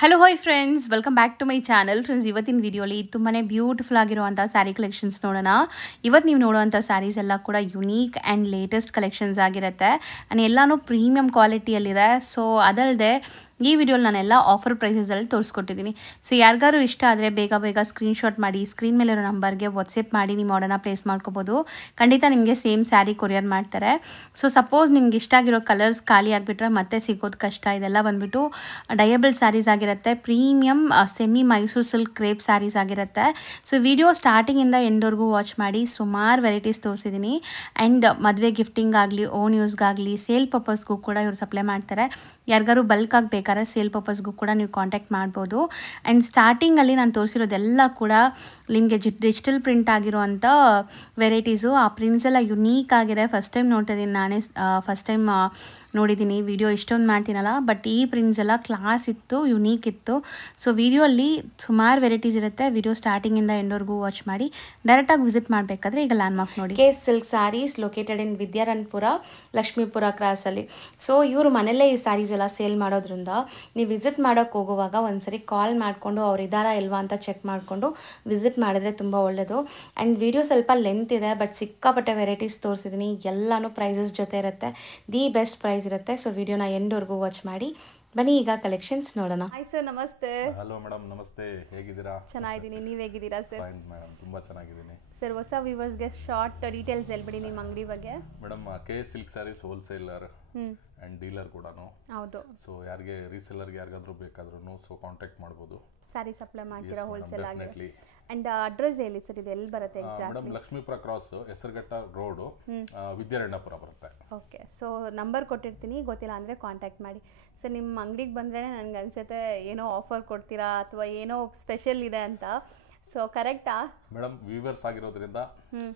Hello hi friends, welcome back to my channel. Friends, ಇವತ್ತಿನ ವಿಡಿಯೋಲಿ ತುಂಬಾ ಬ್ಯೂಟಿಫುಲ್ ಆಗಿರುವಂಥ ಸ್ಯಾರಿ ಕಲೆಕ್ಷನ್ಸ್ ನೋಡೋಣ. ಇವತ್ತು ನೀವು ನೋಡುವಂಥ ಸ್ಯಾರೀಸ್ ಎಲ್ಲ ಕೂಡ ಯುನೀಕ್ ಆ್ಯಂಡ್ ಲೇಟೆಸ್ಟ್ ಕಲೆಕ್ಷನ್ಸ್ ಆಗಿರುತ್ತೆ. ಆ್ಯಂಡ್ ಎಲ್ಲನೂ ಪ್ರೀಮಿಯಂ ಕ್ವಾಲಿಟಿಯಲ್ಲಿದೆ. ಸೊ ಅದಲ್ಲದೆ ಈ ವಿಡಿಯೋಲಿ ನಾನೆಲ್ಲ ಆಫರ್ ಪ್ರೈಸಸಲ್ಲಿ ತೋರಿಸ್ಕೊಟ್ಟಿದ್ದೀನಿ. ಸೊ ಯಾರಿಗಾರು ಇಷ್ಟ ಆದರೆ ಬೇಗ ಸ್ಕ್ರೀನ್ಶಾಟ್ ಮಾಡಿ ಸ್ಕ್ರೀನ್ ಮೇಲಿರೋ ನಂಬರ್ಗೆ ವಾಟ್ಸಪ್ ಮಾಡಿ ನಿಮ್ಮ ಆರ್ಡರ್ನ ಪ್ಲೇಸ್ ಮಾಡ್ಕೋಬೋದು. ಖಂಡಿತ ನಿಮಗೆ ಸೇಮ್ ಸ್ಯಾರಿ ಕೊರಿಯರ್ ಮಾಡ್ತಾರೆ. ಸೊ ಸಪೋಸ್ ನಿಮ್ಗೆ ಇಷ್ಟ ಆಗಿರೋ ಕಲರ್ಸ್ ಖಾಲಿ ಆಗಿಬಿಟ್ರೆ ಮತ್ತೆ ಸಿಗೋದು ಕಷ್ಟ. ಇದೆಲ್ಲ ಬಂದುಬಿಟ್ಟು ಡಯಬಲ್ ಸ್ಯಾರೀಸ್ ಆಗಿರುತ್ತೆ, premium semi Mysore silk crepe sarees ಆಗಿರುತ್ತೆ. ಸೊ ವಿಡಿಯೋ ಸ್ಟಾರ್ಟಿಂಗಿಂದ ಎಂಡ್ವರೆಗೂ ವಾಚ್ ಮಾಡಿ. ಸುಮಾರು ವೆರೈಟೀಸ್ ತೋರಿಸಿದ್ದೀನಿ. ಆ್ಯಂಡ್ ಮದುವೆ ಗಿಫ್ಟಿಂಗ್ ಆಗಲಿ, ಓನ್ ಯೂಸ್ಗಾಗಲಿ, ಸೇಲ್ ಪರ್ಪಸ್ಗೂ ಕೂಡ ಇವರು ಸಪ್ಲೈ ಮಾಡ್ತಾರೆ. ಯಾರಿಗಾರು ಬಲ್ಕ್ ಆಗಿ ಬೇಕಾದ್ರೆ ಸೇಲ್ ಪರ್ಪಸ್ಗೂ ಕೂಡ ನೀವು ಕಾಂಟ್ಯಾಕ್ಟ್ ಮಾಡ್ಬೋದು. ಆ್ಯಂಡ್ ಸ್ಟಾರ್ಟಿಂಗಲ್ಲಿ ನಾನು ತೋರಿಸಿರೋದೆಲ್ಲ ಕೂಡ ನಿಮಗೆ ಡಿಜಿಟಲ್ ಪ್ರಿಂಟ್ ಆಗಿರುವಂಥ ವೆರೈಟೀಸು. ಆ ಪ್ರಿಂಟ್ಸ್ ಎಲ್ಲ ಯುನೀಕ್ ಆಗಿದೆ. ಫಸ್ಟ್ ಟೈಮ್ ನೋಡ್ತಾ ಇದ್ದೀನಿ ನಾನೇ, ಫಸ್ಟ್ ಟೈಮ್ ನೋಡಿದ್ದೀನಿ. ವಿಡಿಯೋ ಇಷ್ಟೊಂದು ಮಾಡ್ತೀನಲ್ಲ, ಬಟ್ ಈ ಪ್ರಿಂಟ್ಸ್ ಎಲ್ಲ ಕ್ಲಾಸ್ ಇತ್ತು, ಯುನೀಕ್ ಇತ್ತು. ಸೊ ವಿಡಿಯೋಲ್ಲಿ ಸುಮಾರು ವೆರೈಟೀಸ್ ಇರುತ್ತೆ. ವಿಡಿಯೋ ಸ್ಟಾರ್ಟಿಂಗಿಂದ ಎಂಡ್ವರೆಗೂ ವಾಚ್ ಮಾಡಿ. ಡೈರೆಕ್ಟಾಗಿ ವಿಸಿಟ್ ಮಾಡಬೇಕಾದ್ರೆ ಈಗ ಲ್ಯಾಂಡ್ಮಾರ್ಕ್ ನೋಡಿ, K silk sarees located in Vidyaranyapura, Lakshmipura ಕ್ರಾಸಲ್ಲಿ. ಸೊ ಇವರು ಮನೆಯಲ್ಲೇ ಈ ಸ್ಯಾರೀಸ್ ಎಲ್ಲ ಸೇಲ್ ಮಾಡೋದ್ರಿಂದ ನೀವು ವಿಸಿಟ್ ಮಾಡೋಕ್ಕೆ ಹೋಗುವಾಗ ಒಂದ್ಸರಿ ಕಾಲ್ ಮಾಡಿಕೊಂಡು ಅವ್ರು ಇದ್ದಾರಾ ಇಲ್ವಾ ಅಂತ ಚೆಕ್ ಮಾಡಿಕೊಂಡು ವಿಸಿಟ್ ಮಾಡಿದ್ರೆ ತುಂಬ ಒಳ್ಳೆಯದು. ಆ್ಯಂಡ್ ವಿಡಿಯೋ ಸ್ವಲ್ಪ ಲೆಂತ್ ಇದೆ, ಬಟ್ ಸಿಕ್ಕಾಪಟ್ಟೆ ವೆರೈಟೀಸ್ ತೋರಿಸಿದ್ದೀನಿ. ಎಲ್ಲನೂ ಪ್ರೈಸಸ್ ಜೊತೆ ಇರುತ್ತೆ, ದಿ ಬೆಸ್ಟ್ ಪ್ರೈಸ್ ಇರುತ್ತೆ. ಸೊ ವಿಡಿಯೋನ ಎಂಡ್ವರೆಗೂ ವಾಚ್ ಮಾಡಿ. ಬನ್ನಿ ಈಗ ಕಲೆಕ್ಷನ್ಸ್ ನೋಡೋಣ. ಹಾಯ್ ಸರ್, ನಮಸ್ತೆ. ಹಲೋ ಮೇಡಮ್, ನಮಸ್ತೆ. ಹೇಗಿದ್ದೀರಾ? ಚೆನ್ನಾಗಿದ್ದೀನಿ, ನೀವು ಹೇಗಿದ್ದೀರಾ ಸರ್? ಫೈನ್ ಮೇಡಮ್, ತುಂಬ ಚೆನ್ನಾಗಿದ್ದೀನಿ. ಸರ್, ಹೊಸ ವ್ಯೂವರ್ಸ್ಗೆ ಶಾರ್ಟ್ ಡೀಟೇಲ್ಸ್ ಹೇಳ್ಬಿಡಿ ನಿಮ್ಮ ಅಂಗಡಿ ಬಗ್ಗೆ. Madam, K silk sarees wholesaler and dealer ಕೂಡ. ಹೌದು. ಸೊ ಯಾರಿಗೆ ರೀಸೇಲರ್ಗೆ ಯಾರಿಗಾದ್ರೂ ಬೇಕಾದ್ರೂ ಸೊ ಕಾಂಟ್ಯಾಕ್ಟ್ ಮಾಡ್ಬೋದು. ಸ್ಯಾರಿ ಸಪ್ಲೈ ಮಾಡ್ತೀರಾ ಹೋಲ್ಸೇಲ್ ಆಗಿ? ಅಂಡ್ ಅಡ್ರೆಸ್ ಹೇಳಿ ಸರ್, ಇದು ಎಲ್ಲಿ ಬರುತ್ತೆ exactly? Madam, Lakshmipura cross, Hesaraghatta road, Vidyaranyapura ಬರುತ್ತೆ. ಓಕೆ. ಸೊ ನಂಬರ್ ಕೊಟ್ಟಿರ್ತೀನಿ, ಗೊತ್ತಿಲ್ಲ ಅಂದರೆ ಕಾಂಟ್ಯಾಕ್ಟ್ ಮಾಡಿ. ಸರ್, ನಿಮ್ಮ ಅಂಗಡಿಗೆ ಬಂದರೆ ನನಗೆ ಅನಿಸುತ್ತೆ ಏನೋ ಆಫರ್ ಕೊಡ್ತೀರಾ ಅಥವಾ ಏನೋ ಸ್ಪೆಷಲ್ ಇದೆ ಅಂತ. ಸೊ ಕರೆಕ್ಟಾ? ಮೇಡಮ್, ವ್ಯೂವರ್ಸ್ ಆಗಿರೋದ್ರಿಂದ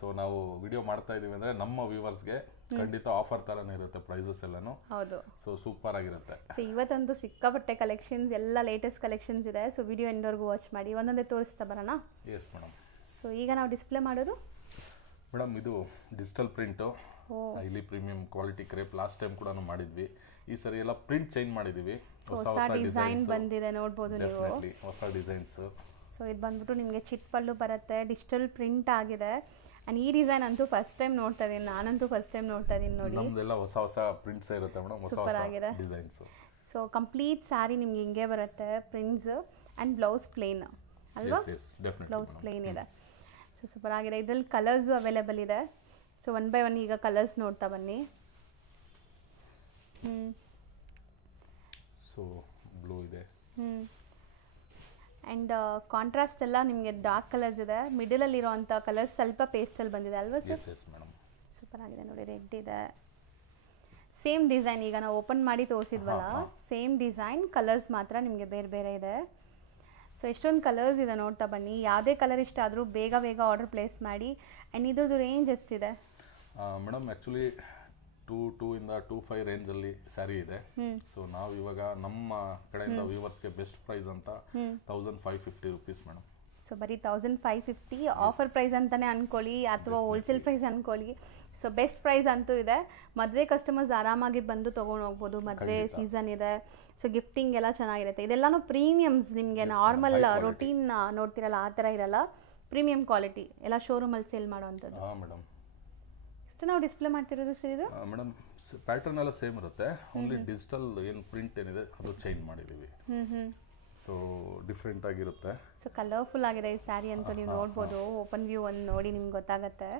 ಸೊ ನಾವು ವಿಡಿಯೋ ಮಾಡ್ತಾ ಇದೀವಿ ಅಂದ್ರೆ ನಮ್ಮ ವ್ಯೂವರ್ಸ್ಗೆ ಖಂಡಿತ ಆಫರ್ ತರನೇ ಇರುತ್ತೆ. ಪ್ರೈಸಸ್ ಎಲ್ಲಾನು ಹೌದು. ಸೊ ಸೂಪರ್ ಆಗಿರುತ್ತೆ. ಸೊ ಇವತ್ತಂತೂ ಸಿಕ್ಕಾಪಟ್ಟೆ ಕಲೆಕ್ಷನ್ಸ್, ಎಲ್ಲ ಲೇಟೆಸ್ಟ್ ಕಲೆಕ್ಷನ್ಸ್ ಇದೆ. ಸೊ ವಿಡಿಯೋ ಎಂಡ್ವರೆಗೂ ವಾಚ್ ಮಾಡಿ. ಒಂದೊಂದೇ ತೋರಿಸ್ತಾ ಬರೋಣ? Yes madam. ಸೊ ಈಗ ನಾವು ಡಿಸ್ಪ್ಲೇ ಮಾಡೋದು ಮೇಡಮ್, ಇದು ಡಿಜಿಟಲ್ ಪ್ರಿಂಟು, ಇಲ್ಲಿ premium quality crepe. Last time ಕೂಡ ಮಾಡಿದ್ವಿ. ಈ ಸರಿ ಎಲ್ಲ ಪ್ರಿಂಟ್ ಚೇಂಜ್ ಮಾಡಿದೀವಿ. ಹೊಸ ಡಿಸೈನ್ ಬಂದಿದೆ, ನೋಡ್ಬೋದು ನೀವು. ಹೊಸ ಡಿಸೈನ್ಸ್. ಸೊ ಇದು ಬಂದ್ಬಿಟ್ಟು ನಿಮಗೆ ಚಿಟ್ ಪಲ್ಲು ಬರುತ್ತೆ, ಡಿಜಿಟಲ್ ಪ್ರಿಂಟ್ ಆಗಿದೆ. ಆ್ಯಂಡ್ ಈ ಡಿಸೈನ್ ಅಂತೂ ಫಸ್ಟ್ ಟೈಮ್ ನೋಡ್ತಾ ಇದ್ದೀನಿ, ನಾನಂತೂ ಫಸ್ಟ್ ಟೈಮ್ ನೋಡ್ತಾ ಇದ್ದೀನಿ. ನೋಡಿ, ನಮ್ದೆಲ್ಲ ಹೊಸ ಪ್ರಿಂಟ್ಸ್ ಇರುತ್ತೆ ಮೇಡಮ್, ಹೊಸ ಡಿಸೈನ್ಸ್. ಸೊ ಕಂಪ್ಲೀಟ್ ಸ್ಯಾರಿ ನಿಮ್ಗೆ ಹಿಂಗೆ ಬರುತ್ತೆ, ಪ್ರಿಂಟ್ಸ್ ಆ್ಯಂಡ್ ಬ್ಲೌಸ್ ಪ್ಲೇನ್ ಅಲ್ವಾ? ಬ್ಲೌಸ್ ಪ್ಲೇನ್ ಇದೆ. ಸೊ ಸೂಪರ್ ಆಗಿದೆ. ಇದರಲ್ಲಿ ಕಲರ್ಸು ಅವೈಲೇಬಲ್ ಇದೆ. ಸೊ ಒನ್ ಬೈ ಒನ್ ಈಗ ಕಲರ್ಸ್ ನೋಡ್ತಾ ಬನ್ನಿ. ಸೊ ಬ್ಲೂ ಇದೆ. ಆ್ಯಂಡ್ ಕಾಂಟ್ರಾಸ್ಟ್ ಎಲ್ಲ ನಿಮಗೆ ಡಾರ್ಕ್ ಕಲರ್ಸ್ ಇದೆ. ಮಿಡಲಲ್ಲಿ ಇರೋವಂಥ ಕಲರ್ಸ್ ಸ್ವಲ್ಪ ಪೇಸ್ಟಲ್ಲಿ ಬಂದಿದೆ ಅಲ್ವಾ ಸರ್? ಮೇಡಮ್, ಸೂಪರ್ ಆಗಿದೆ ನೋಡಿ. ರೆಡ್ ಇದೆ, ಸೇಮ್ ಡಿಸೈನ್. ಈಗ ನಾವು ಓಪನ್ ಮಾಡಿ ತೋರಿಸಿದ್ವಲ್ಲ, ಸೇಮ್ ಡಿಸೈನ್, ಕಲರ್ಸ್ ಮಾತ್ರ ನಿಮಗೆ ಬೇರೆ ಬೇರೆ ಇದೆ. ಸೊ ಎಷ್ಟೊಂದು ಕಲರ್ಸ್ ಇದೆ, ನೋಡ್ತಾ ಬನ್ನಿ. ಯಾವುದೇ ಕಲರ್ ಇಷ್ಟ ಆದರೂ ಬೇಗ ಆರ್ಡರ್ ಪ್ಲೇಸ್ ಮಾಡಿ. ಆ್ಯಂಡ್ ಇದ್ರದ್ದು ರೇಂಜ್ ಎಷ್ಟಿದೆ ಮೇಡಮ್? ಆ್ಯಕ್ಚುಲಿ 2.5 ರೇಂಜಲ್ಲಿ ಸ್ಯಾರಿ ಇದೆ. ಸೊ ನಾವು ಇವಾಗ ನಮ್ಮ ಕಡೆಯಿಂದ ವ್ಯೂವರ್ಸ್ಗೆ ಬೆಸ್ಟ್ ಪ್ರೈಸ್ ಅಂತ 1550 ರುಪೀಸ್ ಮೇಡಮ್. ಸೊ ಬರೀ 1550 ಆಫರ್ ಪ್ರೈಸ್ ಅಂತಲೇ ಅಂದ್ಕೊಳ್ಳಿ ಅಥವಾ ಹೋಲ್ಸೇಲ್ ಪ್ರೈಸ್ ಅಂದ್ಕೊಳ್ಳಿ. ಸೊ ಬೆಸ್ಟ್ ಪ್ರೈಸ್ ಅಂತೂ ಇದೆ. ಮದುವೆ ಕಸ್ಟಮರ್ಸ್ ಆರಾಮಾಗಿ ಬಂದು ತೊಗೊಂಡು ಹೋಗ್ಬೋದು. ಮದುವೆ ಸೀಸನ್ ಇದೆ, ಸೊ ಗಿಫ್ಟಿಂಗ್ ಎಲ್ಲ ಚೆನ್ನಾಗಿರುತ್ತೆ. ಇದೆಲ್ಲನೂ ಪ್ರೀಮಿಯಮ್ಸ್. ನಿಮಗೆ ನಾರ್ಮಲ್ ರೊಟೀನ್ ನೋಡ್ತಿರಲ್ಲ ಆ ಥರ ಇರಲ್ಲ, ಪ್ರೀಮಿಯಂ ಕ್ವಾಲಿಟಿ ಎಲ್ಲ ಶೋರೂಮಲ್ಲಿ ಸೇಲ್ ಮಾಡೋವಂಥದ್ದು. ಮೇಡಮ್, ನಾವು ಡಿಸ್ಪ್ಲೇ ಮಾಡ್ತಿರೋದು ಸರ್ ಇದು? ಮೇಡಮ್, ಪ್ಯಾಟರ್ನ್ ಎಲ್ಲ ಸೇಮ್ ಇರುತ್ತೆ, ಓನ್ಲಿ ಡಿಜಿಟಲ್ ಏನು ಪ್ರಿಂಟ್ ಏನಿದೆ ಅದು ಚೇಂಜ್ ಮಾಡಿದ್ದೀವಿ. ಸೊ ಡಿಫ್ರೆಂಟ್ ಆಗಿರುತ್ತೆ. ಸೊ ಕಲರ್ಫುಲ್ ಆಗಿದೆ ಈ ಸ್ಯಾರಿ ಅಂತೂ ನೀವು ನೋಡ್ಬೋದು. ಓಪನ್ ವ್ಯೂ ಒಂದು ನೋಡಿ ನಿಮ್ಗೆ ಗೊತ್ತಾಗುತ್ತೆ.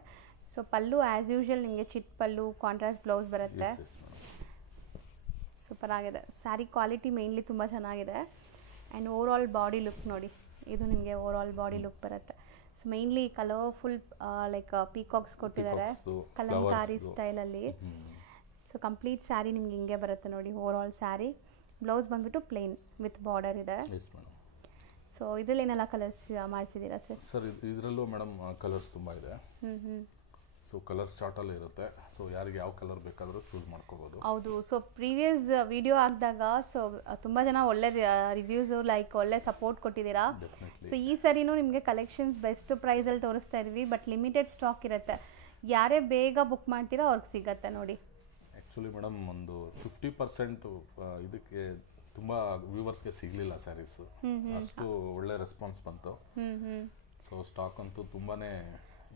ಸೊ ಪಲ್ಲು ಆ್ಯಸ್ ಯೂಶುವಲ್ ನಿಮಗೆ ಚಿಟ್ ಪಲ್ಲು, ಕಾಂಟ್ರಾಸ್ಟ್ ಬ್ಲೌಸ್ ಬರುತ್ತೆ. ಸೂಪರ್ ಆಗಿದೆ. ಸ್ಯಾರಿ ಕ್ವಾಲಿಟಿ ಮೇನ್ಲಿ ತುಂಬ ಚೆನ್ನಾಗಿದೆ. And over all body look ನೋಡಿ, ಇದು ನಿಮಗೆ ಓವರ್ ಆಲ್ ಬಾಡಿ ಲುಕ್ ಬರುತ್ತೆ. So mainly colourful like Peacocks ಕೊಟ್ಟಿದ್ದಾರೆ, ಕಲಂಕಾರಿ ಸ್ಟೈಲಲ್ಲಿ. ಸೊ ಕಂಪ್ಲೀಟ್ ಸ್ಯಾರಿ ನಿಮ್ಗೆ ಹಿಂಗೆ ಬರುತ್ತೆ ನೋಡಿ. ಓವರ್ ಆಲ್ ಸ್ಯಾರಿ, ಬ್ಲೌಸ್ ಬಂದ್ಬಿಟ್ಟು ಪ್ಲೇನ್ ವಿತ್ ಬಾರ್ಡರ್ ಇದೆ. ಸೊ ಇದರಲ್ಲಿ ಏನೆಲ್ಲ ಕಲರ್ಸ್ ಮಾಡಿಸಿದ್ದೀರಾ ಸರ್? ಸರ್, ಇದರಲ್ಲೂ ಮೇಡಮ್ ಕಲರ್ಸ್ ತುಂಬ ಇದೆ. ಸೊ ಕಲರ್ಸ್ ಚಾರ್ಟಲ್ಲಿ ಇರುತ್ತೆ. ಸೊ ಯಾರಿಗೆ ಯಾವ ಕಲರ್ ಬೇಕಾದರೂ ಚೂಸ್ ಮಾಡ್ಕೋಬೋದು. ಹೌದು. ಸೊ ಪ್ರೀವಿಯಸ್ ವಿಡಿಯೋ ಹಾಕಿದಾಗ ಸೊ ತುಂಬ ಜನ ಒಳ್ಳೆ ರಿವ್ಯೂಸು, ಲೈಕ್ ಒಳ್ಳೆ ಸಪೋರ್ಟ್ ಕೊಟ್ಟಿದ್ದೀರಾ. ಸೊ ಈ ಸರಿನೂ ನಿಮಗೆ ಕಲೆಕ್ಷನ್ಸ್ ಬೆಸ್ಟ್ ಪ್ರೈಸಲ್ಲಿ ತೋರಿಸ್ತಾ ಇದ್ದೀವಿ, ಬಟ್ ಲಿಮಿಟೆಡ್ ಸ್ಟಾಕ್ ಇರುತ್ತೆ. ಯಾರೇ ಬೇಗ ಬುಕ್ ಮಾಡ್ತೀರಾ ಅವ್ರಿಗೆ ಸಿಗತ್ತೆ ನೋಡಿ. ಆ್ಯಕ್ಚುಲಿ ಮೇಡಮ್, ಒಂದು 50% ಇದಕ್ಕೆ ತುಂಬ ವ್ಯೂವರ್ಸ್ಗೆ ಸಿಗಲಿಲ್ಲ ಸ್ಯಾರೀಸು, ಅಷ್ಟು ಒಳ್ಳೆ ರೆಸ್ಪಾನ್ಸ್ ಬಂತು. ಸೊ ಸ್ಟಾಕ್ ಅಂತೂ ತುಂಬಾ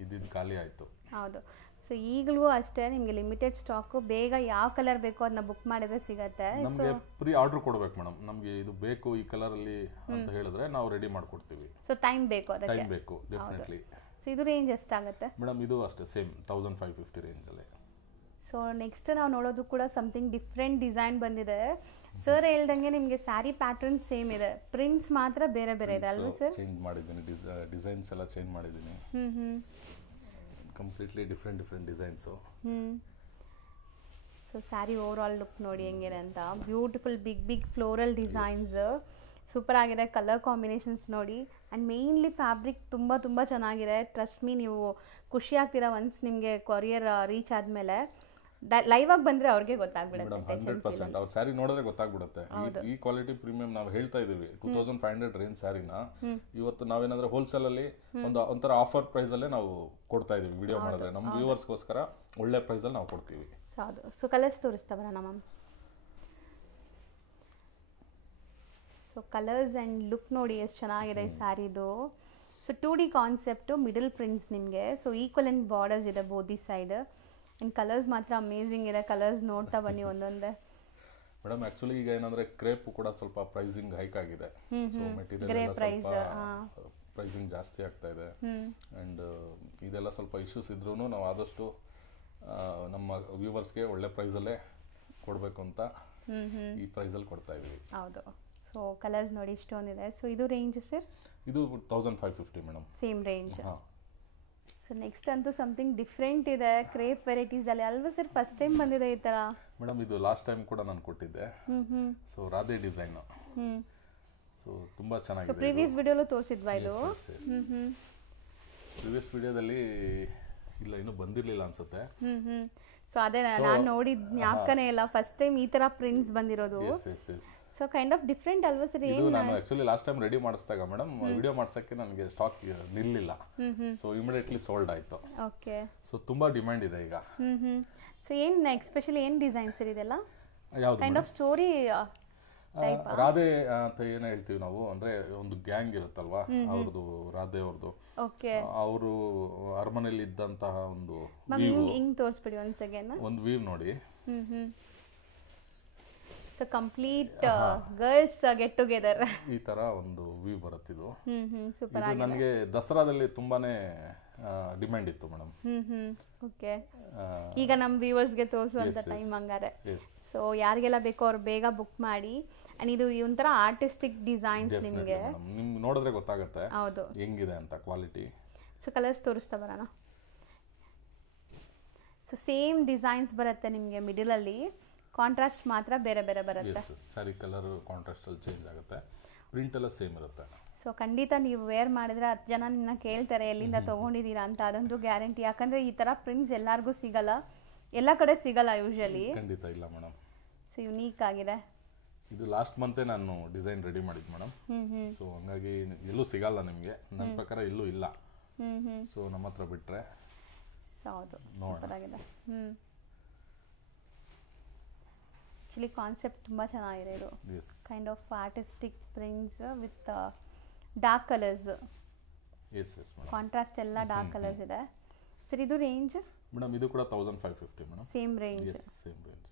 ಇದ್ದಿದ್ದು ಖಾಲಿ ಆಯಿತು. ಹೌದು. ಸೊ ಈಗಲೂ ಅಷ್ಟೇ ನಿಮಗೆ ಲಿಮಿಟೆಡ್ ಸ್ಟಾಕು, ಬೇಗ ಯಾವ ಕಲರ್ ಬೇಕೋ ಅದನ್ನ ಬುಕ್ ಮಾಡಿದ್ರೆ ಸಿಗತ್ತೆ. ನಮಗೆ ಪ್ರೀ ಆರ್ಡರ್ ಕೊಡ್ಬೇಕು ಮೇಡಮ್, ನಮಗೆ ಇದು ಬೇಕು ಈ ಕಲರಲ್ಲಿ ಅಂತ ಹೇಳಿದ್ರೆ ನಾವು ರೆಡಿ ಮಾಡ್ಕೊಡ್ತೀವಿ. ಸೊ ಟೈಮ್ ಬೇಕು, ಅದಕ್ಕೆ ಟೈಮ್ ಬೇಕು ಡೆಫಿನೆಟ್ಲಿ. ಸೊ ಇದು ರೇಂಜ್ ಎಷ್ಟಾಗುತ್ತೆ ಮೇಡಮ್? ಇದು ಅಷ್ಟೇ ಸೇಮ್ 1550 ರೇಂಜಲ್ಲಿ. ಸೊ ನೆಕ್ಸ್ಟ್ ನಾವು ನೋಡೋದು ಕೂಡ ಸಮಥಿಂಗ್ ಡಿಫ್ರೆಂಟ್ ಡಿಸೈನ್ ಬಂದಿದೆ. ಸರ್ ಹೇಳ್ದಂಗೆ ನಿಮಗೆ ಸ್ಯಾರಿ ಪ್ಯಾಟರ್ನ್ ಸೇಮ್ ಇದೆ, ಪ್ರಿಂಟ್ಸ್ ಮಾತ್ರ ಬೇರೆ ಬೇರೆ ಇದೆ ಅಲ್ವಾ ಸರ್? ಚೇಂಜ್ ಮಾಡಿದ್ದೀನಿ, ಡಿಸೈನ್ಸ್ ಎಲ್ಲ ಚೇಂಜ್ ಮಾಡಿದ್ದೀನಿ. Completely different designs. So saree over all look ನೋಡಿ ಹೆಂಗಿದೆ ಅಂತ. Beautiful big floral designs, super ಆಗಿದೆ. ಕಲರ್ ಕಾಂಬಿನೇಷನ್ಸ್ ನೋಡಿ, ಆ್ಯಂಡ್ ಮೇಯ್ನ್ಲಿ ಫ್ಯಾಬ್ರಿಕ್ ತುಂಬ ಚೆನ್ನಾಗಿದೆ. ಟ್ರಸ್ಟ್ ಮೀ, ನೀವು ಖುಷಿ ಆಗ್ತೀರಾ ಒನ್ಸ್ ನಿಮಗೆ ಕೊರಿಯರ್ ರೀಚ್ ಆದಮೇಲೆ. ಲೈವ್ ಆಗಿ ಬಂದರೆ ಅವ್ರಿಗೆ ಗೊತ್ತಾಗ್ಬಿಡುತ್ತೆ. 100% ಅವ್ರ ಸ್ಯಾರಿ ನೋಡಿದ್ರೆ ಗೊತ್ತಾಗ್ಬಿಡುತ್ತೆ. ಈ ಕ್ವಾಲಿಟಿ ಪ್ರೀಮಿಯಂ ನಾವು ಹೇಳ್ತಾ ಇದೀವಿ 2500 ರೇಂಜ್ ಸ್ಯಾರಿನ ಇವತ್ತು ನಾವೇನಾದ್ರೆ ಹೋಲ್ಸೇಲ್ ಅಲ್ಲಿ ಒಂಥರ ಆಫರ್ ಪ್ರೈಸ್ ಅಲ್ಲೇ ನಾವು ಕೊಡ್ತಾ ಇದೀವಿ. ವಿಡಿಯೋ ಮಾಡಿದ್ರೆ ನಮ್ಮ ವ್ಯೂವರ್ಸ್ಗೋಸ್ಕರ ಒಳ್ಳೆ ಪ್ರೈಸ್ ಅಲ್ಲಿ ನಾವು ಕೊಡ್ತೀವಿ. ಹೌದು. ಸೊ ಕಲರ್ಸ್ ತೋರಿಸ್ತಾ ಬರೋಣ ma'am. So colours and look ನೋಡಿ ಎಷ್ಟು ಚೆನ್ನಾಗಿದೆ ಈ ಸ್ಯಾರಿದು. So 2D concept, middle prints ನಿಮಗೆ. ಸೊ ಈಕ್ವಲ್ ಆ್ಯಂಡ್ ಬಾರ್ಡರ್ಸ್ ಇದೆ both the side. And colours ಮಾತ್ರ ಅಮೇಝಿಂಗ್ ಇದೆ. ಕಲರ್ಸ್ ನೋಡ್ತಾ ಬನ್ನಿ ಒಂದೊಂದೇ. ಮೇಡಮ್ ಆಕ್ಚುಲಿ ಈಗ ಏನಂದ್ರೆ ಕ್ರೇಪ್ ಕೂಡ ಸ್ವಲ್ಪ ಪ್ರೈಸಿಂಗ್ ಹೈಕ್ ಆಗಿದೆ. ಸೊ ಮೆಟೀರಿಯಲ್ ಎಲ್ಲ ಸ್ವಲ್ಪ ಪ್ರೈಸಿಂಗ್ ಜಾಸ್ತಿ ಆಗ್ತಾ ಇದೆ. ಆ್ಯಂಡ್ ಇದೆಲ್ಲ ಸ್ವಲ್ಪ ಇಶ್ಯೂಸ್ ಇದ್ರೂ ನಾವು ಆದಷ್ಟು ನಮ್ಮ ವ್ಯೂವರ್ಸ್ಗೆ ಒಳ್ಳೆ ಪ್ರೈಸಲ್ಲೇ ಕೊಡಬೇಕು ಅಂತ ಈ ಪ್ರೈಸಲ್ಲಿ ಕೊಡ್ತಾ ಇದ್ದೀವಿ. ಹೌದು. ಸೊ ಕಲರ್ಸ್ ನೋಡಿ ಇಷ್ಟೊಂದಿದೆ. ಸೊ ಇದು ರೇಂಜ್ ಸರ್? ಇದು 1550 madam, same range. So next ಅಂತೂ ಸಮಥಿಂಗ್ ಡಿಫ್ರೆಂಟ್ ಇದೆ, ಕ್ರೇಪ್ ವೆರೈಟೀಸ್ ಅಲ್ಲಿ ಅಲ್ವಾ ಸರ್? ಫಸ್ಟ್ ಟೈಮ್ ಬಂದಿದೆ ಈ ತರ. ಮೇಡಮ್ ಇದು ಲಾಸ್ಟ್ ಟೈಮ್ ಕೂಡ ನಾನು ಕೊಟ್ಟಿದ್ದೆ. So Radhe design. ಸೊ ತುಂಬಾ ಚೆನ್ನಾಗಿದೆ. ಪ್ರೀವಿಯಸ್ ವಿಡಿಯೋಲೂ ತೋರಿಸಿದ್ವಾ ಇದು? ಪ್ರೀವಿಯಸ್ ವಿಡಿಯೋದಲ್ಲಿ ಇಲ್ಲ, ಇನ್ನೂ ಬಂದಿರಲಿಲ್ಲ ಅನ್ಸುತ್ತೆ. ಸೊ ಅದೇ ನಾನು ನೋಡಿದ ಜ್ಞಾಪಕನೇ ಇಲ್ಲ, ಫಸ್ಟ್ ಟೈಮ್ ಈ ತರ ಪ್ರಿಂಟ್ಸ್ ಬಂದಿರೋದು. ಸೊ ಕೈಂಡ್ ಆಫ್ ಡಿಫ್ರೆಂಟ್ ಅಲ್ವಾ ಸರ್? ಇದು ನಾನು ಆಕ್ಚುಲಿ ಲಾಸ್ಟ್ ಟೈಮ್ ರೆಡಿ ಮಾಡಿಸಿದಾಗ ಮೇಡಮ್ ವಿಡಿಯೋ ಮಾಡ್ಸಕ್ಕೆ ನನಗೆ ಸ್ಟಾಕ್ ನಿಲ್ಲಿಲ್ಲ. ಸೊ ಇಮಿಡಿಯೇಟ್ಲಿ ಸೋಲ್ಡ್ ಆಯ್ತು. ಓಕೆ. ಸೊ ತುಂಬಾ ಡಿಮ್ಯಾಂಡ್ ಇದೆ ಈಗ. ಸೊ ಏನ್ ಎಸ್ಪೆಷಲಿ ಏನ್ ಡಿಸೈನ್ ಸರ್ ಇದೆಲ್ಲ? ಯಾವುದು ಕೈಂಡ್ ಆಫ್ ಸ್ಟೋರಿ ರಾಧೆ ಅಂತ ಏನ್ ಹೇಳ್ತೀವಿ ನಾವು, ಅಂದ್ರೆ ಒಂದು ಗ್ಯಾಂಗ್ ಇರುತ್ತಲ್ವಾ ಅವ್ರದ್ದು, ರಾಧೆ ಅವ್ರದ್ದು. ಅವರು ಅರಮನೆಯಲ್ಲಿ ಇದ್ದಂತಹ ಒಂದು ಹಿಂಗ್ ತೋರಿಸ್ಬಿಡಿ ಒಂದ್ ಸೆಕೆಂಡ್. ಒಂದು ವೀವ್ ನೋಡಿ. So complete girls get together ಈ ತರ ಒಂದು ವ್ಯೂ ಬರುತ್ತಿದ್ದು. ಇದು ನನಗೆ ದಸರಾದಲ್ಲಿ ತುಂಬಾನೇ ಡಿಮ್ಯಾಂಡ್ ಇತ್ತು ಮೇಡಮ್. ಓಕೆ. ಈಗ ನಮ್ಮ ವ್ಯೂವರ್ಸ್ಗೆ ತೋರಿಸುವಂತ ಟೈಮ್ ಹಂಗಾರೆ. ಸೊ ಯಾರಿಗೆಲ್ಲ ಬೇಕೋ ಅವ್ರು ಬೇಗ ಬುಕ್ ಮಾಡಿ. ಅಂಡ್ ಇದು ಒಂಥರ ಆರ್ಟಿಸ್ಟಿಕ್ ಡಿಸೈನ್ಸ್ ನಿಮಗೆ ನೋಡಿದ್ರೆ ಗೊತ್ತಾಗುತ್ತೆ ಹೆಂಗಿದೆ ಅಂತ ಕ್ವಾಲಿಟಿ. ಸೊ ಕಲರ್ಸ್ ತೋರಿಸ್ತಾ ಬರೋಣ. ಸೊ ಸೇಮ್ ಡಿಸೈನ್ಸ್ ಬರುತ್ತೆ ನಿಮಗೆ, ಮಿಡಲ್ ಅಲ್ಲಿ ಕಾಂಟ್ರಾಸ್ಟ್ ಮಾತ್ರ ಬೇರೆ ಬೇರೆ ಬರುತ್ತೆ. ಸಾರಿ ಕಲರ್ ಕಾಂಟ್ರಾಸ್ಟ್ ಅಲ್ಲಿ ಚೇಂಜ್ ಆಗುತ್ತೆ, ಪ್ರಿಂಟ್ ಎಲ್ಲ ಸೇಮ್ ಇರುತ್ತೆ. ಸೊ ಖಂಡಿತ ನೀವು ವೇರ್ ಮಾಡಿದ್ರೆ 10 ಜನ ನಿನ್ನ ಕೇಳ್ತಾರೆ ಎಲ್ಲಿಂದ ತೊಗೊಂಡಿದ್ದೀರಾ ಅಂತ, ಅದಂತೂ ಗ್ಯಾರಂಟಿ. ಯಾಕಂದ್ರೆ ಈ ತರ ಪ್ರಿಂಟ್ಸ್ ಎಲ್ಲರಿಗೂ ಸಿಗಲ್ಲ, ಎಲ್ಲ ಕಡೆ ಸಿಗಲ್ಲ ಯೂಶಲಿ. ಖಂಡಿತ ಇಲ್ಲ ಮೇಡಮ್. ಸೊ ಯುನೀಕ್ ಆಗಿದೆ. ಇದು ಲಾಸ್ಟ್ ಮಂತೇ ನಾನು ಡಿಸೈನ್ ರೆಡಿ ಮಾಡಿದ್ದು ಮೇಡಮ್. ಸೊ ಹಂಗಾಗಿ ಎಲ್ಲೂ ಸಿಗಲ್ಲ ನಿಮಗೆ, ನನ್ನ ಪ್ರಕಾರ ಎಲ್ಲೂ ಇಲ್ಲ. ಸೊ ನಮ್ಮ ಹತ್ರ ಬಿಟ್ರೆ ಹೌದು, ಸೂಪರ್ ಆಗಿದೆ. ಆಕ್ಚುಲಿ ಕಾನ್ಸೆಪ್ಟ್ ತುಂಬಾ ಚೆನ್ನಾಗಿದೆ ಇದು. Kind of artistic prints with dark colours. Contrast ಎಲ್ಲ ಡಾರ್ಕ್ ಕಲರ್ಸ್ ಇದೆ. ಸರ್ ಇದು ರೇಂಜ್ ಮೇಡಮ್? ಇದು ಕೂಡ 1550 madam, same range. Same range.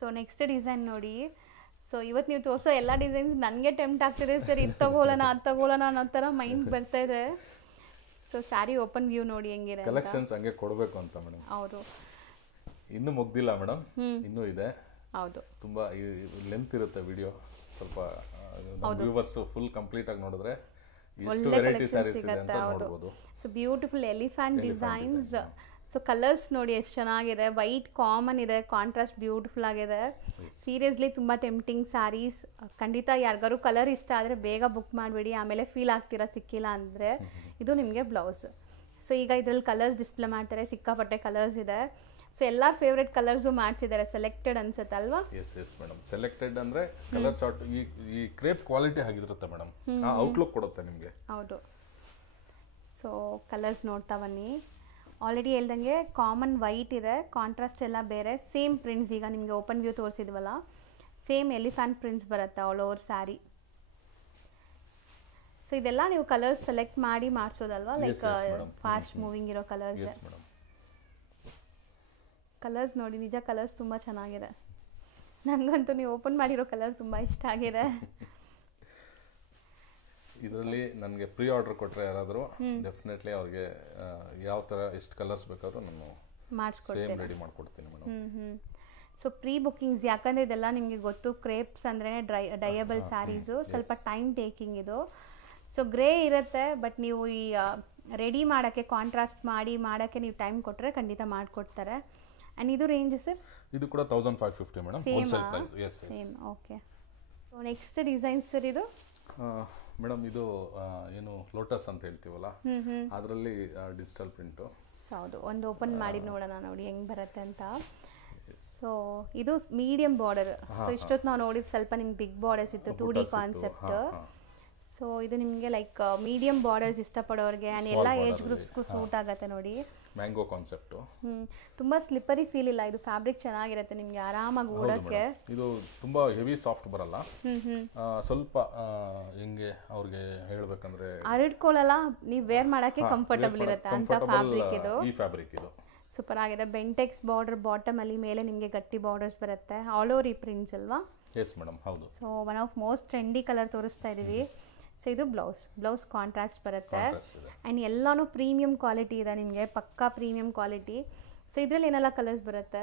So next design ನೋಡಿ. ಸೊ ಇವತ್ತು ನೀವು ತೋರಿಸೋ ಎಲ್ಲ ಡಿಸೈನ್ಸ್ ನನಗೆ ಟೆಂಪ್ಟ್ ಆಗ್ತಿದೆ ಸರ್, ಇದು ತಗೊಳ್ಳೋಣ ಅದು ತಗೊಳ್ಳೋಣ ಅನ್ನೋ ಥರ ಮೈಂಡ್ ಬರ್ತಾ ಇದೆ. ಸೊ ಸ್ಯಾರಿ ಓಪನ್ ವ್ಯೂ ನೋಡಿ ಹೆಂಗಿದೆ. ಕಲೆಕ್ಷನ್ಸ್ ಹಂಗೆ ಕೊಡಬೇಕು ಅಂತ ಮೇಡಮ್. ಹೌದು, ಇನ್ನೂ ಮುಗ್ದಿಲ್ಲ ಮೇಡಮ್, ಇನ್ನೂ ಇದೆ. ಹೌದು, ತುಂಬಾ ಲೆಂತ್ ಇರುತ್ತೆ ವಿಡಿಯೋ. ಸ್ವಲ್ಪ ವ್ಯೂವರ್ಸ್ ಫುಲ್ ಕಂಪ್ಲೀಟ್ ಆಗಿ ನೋಡಿದ್ರೆ ಎಷ್ಟು ವೆರೈಟಿ ಸ್ಯಾರೀಸ್ ಇದೆ ಅಂತ ನೋಡಬಹುದು. So beautiful elephant designs. So colours ನೋಡಿ ಎಷ್ಟು ಚೆನ್ನಾಗಿದೆ. ವೈಟ್ ಕಾಮನ್ ಇದೆ, ಕಾಂಟ್ರಾಸ್ಟ್ ಬ್ಯೂಟಿಫುಲ್ ಆಗಿದೆ. ಸೀರಿಯಸ್ಲಿ ತುಂಬ ಟೆಂಪ್ಟಿಂಗ್ ಸ್ಯಾರೀಸ್. ಖಂಡಿತ ಯಾರಿಗಾರು ಕಲರ್ ಇಷ್ಟ ಆದರೆ ಬೇಗ ಬುಕ್ ಮಾಡಿಬಿಡಿ, ಆಮೇಲೆ ಫೀಲ್ ಆಗ್ತೀರಾ ಸಿಕ್ಕಿಲ್ಲ ಅಂದರೆ. ಇದು ನಿಮಗೆ ಬ್ಲೌಸ್. ಸೊ ಈಗ ಇದರಲ್ಲಿ ಕಲರ್ಸ್ ಡಿಸ್ಪ್ಲೇ ಮಾಡ್ತಾರೆ, ಸಿಕ್ಕಾಪಟ್ಟೆ ಕಲರ್ಸ್ ಇದೆ. ಸೊ ಎಲ್ಲ ಫೇವ್ರೆಟ್ ಕಲರ್ಸು ಮಾಡಿಸಿದ್ದಾರೆ, ಸೆಲೆಕ್ಟೆಡ್ ಅನ್ಸುತ್ತೆ ಅಲ್ವಾ? ಎಸ್ ಮೇಡಮ್, ಸೆಲೆಕ್ಟೆಡ್ ಅಂದ್ರೆ ಕಲರ್ ಚಾರ್ಟ್. ಈ ಕ್ರೇಪ್ ಕ್ವಾಲಿಟಿ ಆಗಿರುತ್ತೆ ಮೇಡಮ್, ಔಟ್ಲುಕ್ ಕೊಡುತ್ತೆ ನಿಮಗೆ. ಹೌದು. ಸೊ ಕಲರ್ಸ್ ನೋಡ್ತಾ ಬನ್ನಿ. ಆಲ್ರೆಡಿ ಹೇಳ್ದಂಗೆ ಕಾಮನ್ ವೈಟ್ ಇದೆ, ಕಾಂಟ್ರಾಸ್ಟ್ ಎಲ್ಲ ಬೇರೆ, ಸೇಮ್ ಪ್ರಿಂಟ್ಸ್. ಈಗ ನಿಮಗೆ ಓಪನ್ ವ್ಯೂ ತೋರಿಸಿದ್ವಲ್ಲ, ಸೇಮ್ ಎಲಿಫೆಂಟ್ ಪ್ರಿಂಟ್ಸ್ ಬರುತ್ತೆ ಆಲ್ ಓವರ್ ಸ್ಯಾರಿ. ಸೊ ಇದೆಲ್ಲ ನೀವು ಕಲರ್ಸ್ ಸೆಲೆಕ್ಟ್ ಮಾಡಿ ಮಾಡಿಸೋದಲ್ವಾ, ಲೈಕ್ ಫಾಸ್ಟ್ ಮೂವಿಂಗ್ ಇರೋ ಕಲರ್ಸ್. ಕಲರ್ಸ್ ನೋಡಿ, ನಿಜ ಕಲರ್ಸ್ ತುಂಬ ಚೆನ್ನಾಗಿದೆ. ನನಗಂತೂ ನೀವು ಓಪನ್ ಮಾಡಿರೋ ಕಲರ್ ತುಂಬ ಇಷ್ಟ ಆಗಿದೆ. ಇದರಲ್ಲಿ ನನಗೆ ಪ್ರೀ ಆರ್ಡರ್ ಕೊಟ್ಟರೆ ಯಾರಾದರೂ ಡೆಫಿನೆಟ್ಲಿ ಅವ್ರಿಗೆ ಯಾವ ಥರ ಎಷ್ಟು ಕಲರ್ಸ್ ಬೇಕಾದ್ರೂ ನಾನು ಸೇಮ್ ರೆಡಿ ಮಾಡಿಕೊಡ್ತೀನಿ ಮೇಡಮ್. ಸೊ ಪ್ರೀ ಬುಕ್ಕಿಂಗ್ಸ್, ಯಾಕಂದರೆ ಇದೆಲ್ಲ ನಿಮಗೆ ಗೊತ್ತು, ಕ್ರೇಪ್ಸ್ ಅಂದ್ರೆ ಡೈಯಬಲ್ ಸ್ಯಾರೀಸು, ಸ್ವಲ್ಪ ಟೈಮ್ ಟೇಕಿಂಗ್ ಇದು. ಸೊ ಗ್ರೇ ಇರುತ್ತೆ, ಬಟ್ ನೀವು ಈ ರೆಡಿ ಮಾಡೋಕ್ಕೆ ಕಾಂಟ್ರಾಸ್ಟ್ ಮಾಡಿ ಮಾಡೋಕ್ಕೆ ನೀವು ಟೈಮ್ ಕೊಟ್ಟರೆ ಖಂಡಿತ ಮಾಡಿಕೊಡ್ತಾರೆ. ಆ್ಯಂಡ್ ಇದು ರೇಂಜ್ ಸರ್? ಇದು ಕೂಡ 1550 madam, wholesale price. Same. Okay. So next design sir ಇದು ಮೇಡಮ್, ಇದು ಏನು ಲೋಟಸ್ ಅಂತ ಹೇಳ್ತೀವಲ್ಲ, ಅದರಲ್ಲಿ ಡಿಜಿಟಲ್ ಪ್ರಿಂಟು. ಹೌದು, ಒಂದು ಓಪನ್ ಮಾಡಿ ನೋಡೋಣ, ನೋಡಿ ಹೆಂಗೆ ಬರುತ್ತೆ ಅಂತ. ಸೊ ಇದು ಮೀಡಿಯಂ ಬಾರ್ಡರ್. ಸೊ ಇಷ್ಟೊತ್ತು ನಾವು ನೋಡಿದ್ದು ಸ್ವಲ್ಪ ನಿಮ್ಗೆ ಬಿಗ್ ಬಾರ್ಡರ್ಸ್ ಇತ್ತು, 2D ಕಾನ್ಸೆಪ್ಟ್. ಸೊ ಇದು ನಿಮಗೆ ಲೈಕ್ ಮೀಡಿಯಂ ಬಾರ್ಡರ್ಸ್ ಇಷ್ಟಪಡೋರಿಗೆ ಆ್ಯಂಡ್ ಎಲ್ಲ ಏಜ್ ಗ್ರೂಪ್ಸ್ಗೂ ಸೂಟ್ ಆಗುತ್ತೆ ನೋಡಿ. Mango concept. ತುಂಬ ಸ್ಲಿಪ್ಪರಿ ಫೀಲ್ ಇಲ್ಲ, ಇದು ಫ್ಯಾಬ್ರಿಕ್ ಚೆನ್ನಾಗಿರುತ್ತೆ, ನಿಮಗೆ ಆರಾಮಾಗಿ ಓಡೋಕ್ಕೆ. ಇದು ತುಂಬ ಹೆವಿ ಸಾಫ್ಟ್ ಬರಲ್ಲ, ಸ್ವಲ್ಪ ಹೆಂಗೆ ಅವ್ರಿಗೆ ಹೇಳ್ಬೇಕಂದ್ರೆ ಹರಡ್ಕೊಳ್ಳಲ್ಲ, ನೀವು ವೇರ್ ಮಾಡೋಕ್ಕೆ ಕಂಫರ್ಟಬಲ್ ಇರುತ್ತೆ ಅಂತ ಫ್ಯಾಬ್ರಿಕ್ ಇದು. ಈ ಫ್ಯಾಬ್ರಿಕ್ ಇದು ಸೂಪರ್ ಆಗಿದೆ. ಬೆಂಟೆಕ್ಸ್ ಬಾರ್ಡರ್ ಬಾಟಮ್ ಅಲ್ಲಿ, ಮೇಲೆ ನಿಮಗೆ ಗಟ್ಟಿ ಬಾರ್ಡರ್ಸ್ ಬರುತ್ತೆ. ಆಲ್ ಓವರ್ ಈ ಪ್ರಿಂಟ್ಸ್ ಅಲ್ವಾ? ಎಸ್ ಮೇಡಮ್, ಹೌದು. So one of most trendy colour ತೋರಿಸ್ತಾ ಇದೀವಿ. ಸೊ ಇದು ಬ್ಲೌಸ್ ಕಾಂಟ್ರಾಸ್ಟ್ ಬರುತ್ತೆ. ಆ್ಯಂಡ್ ಎಲ್ಲಾನು ಪ್ರೀಮಿಯಂ ಕ್ವಾಲಿಟಿ ಇದೆ ನಿಮಗೆ, ಪಕ್ಕಾ ಪ್ರೀಮಿಯಂ ಕ್ವಾಲಿಟಿ. ಸೊ ಇದರಲ್ಲಿ ಏನೆಲ್ಲ ಕಲರ್ಸ್ ಬರುತ್ತೆ?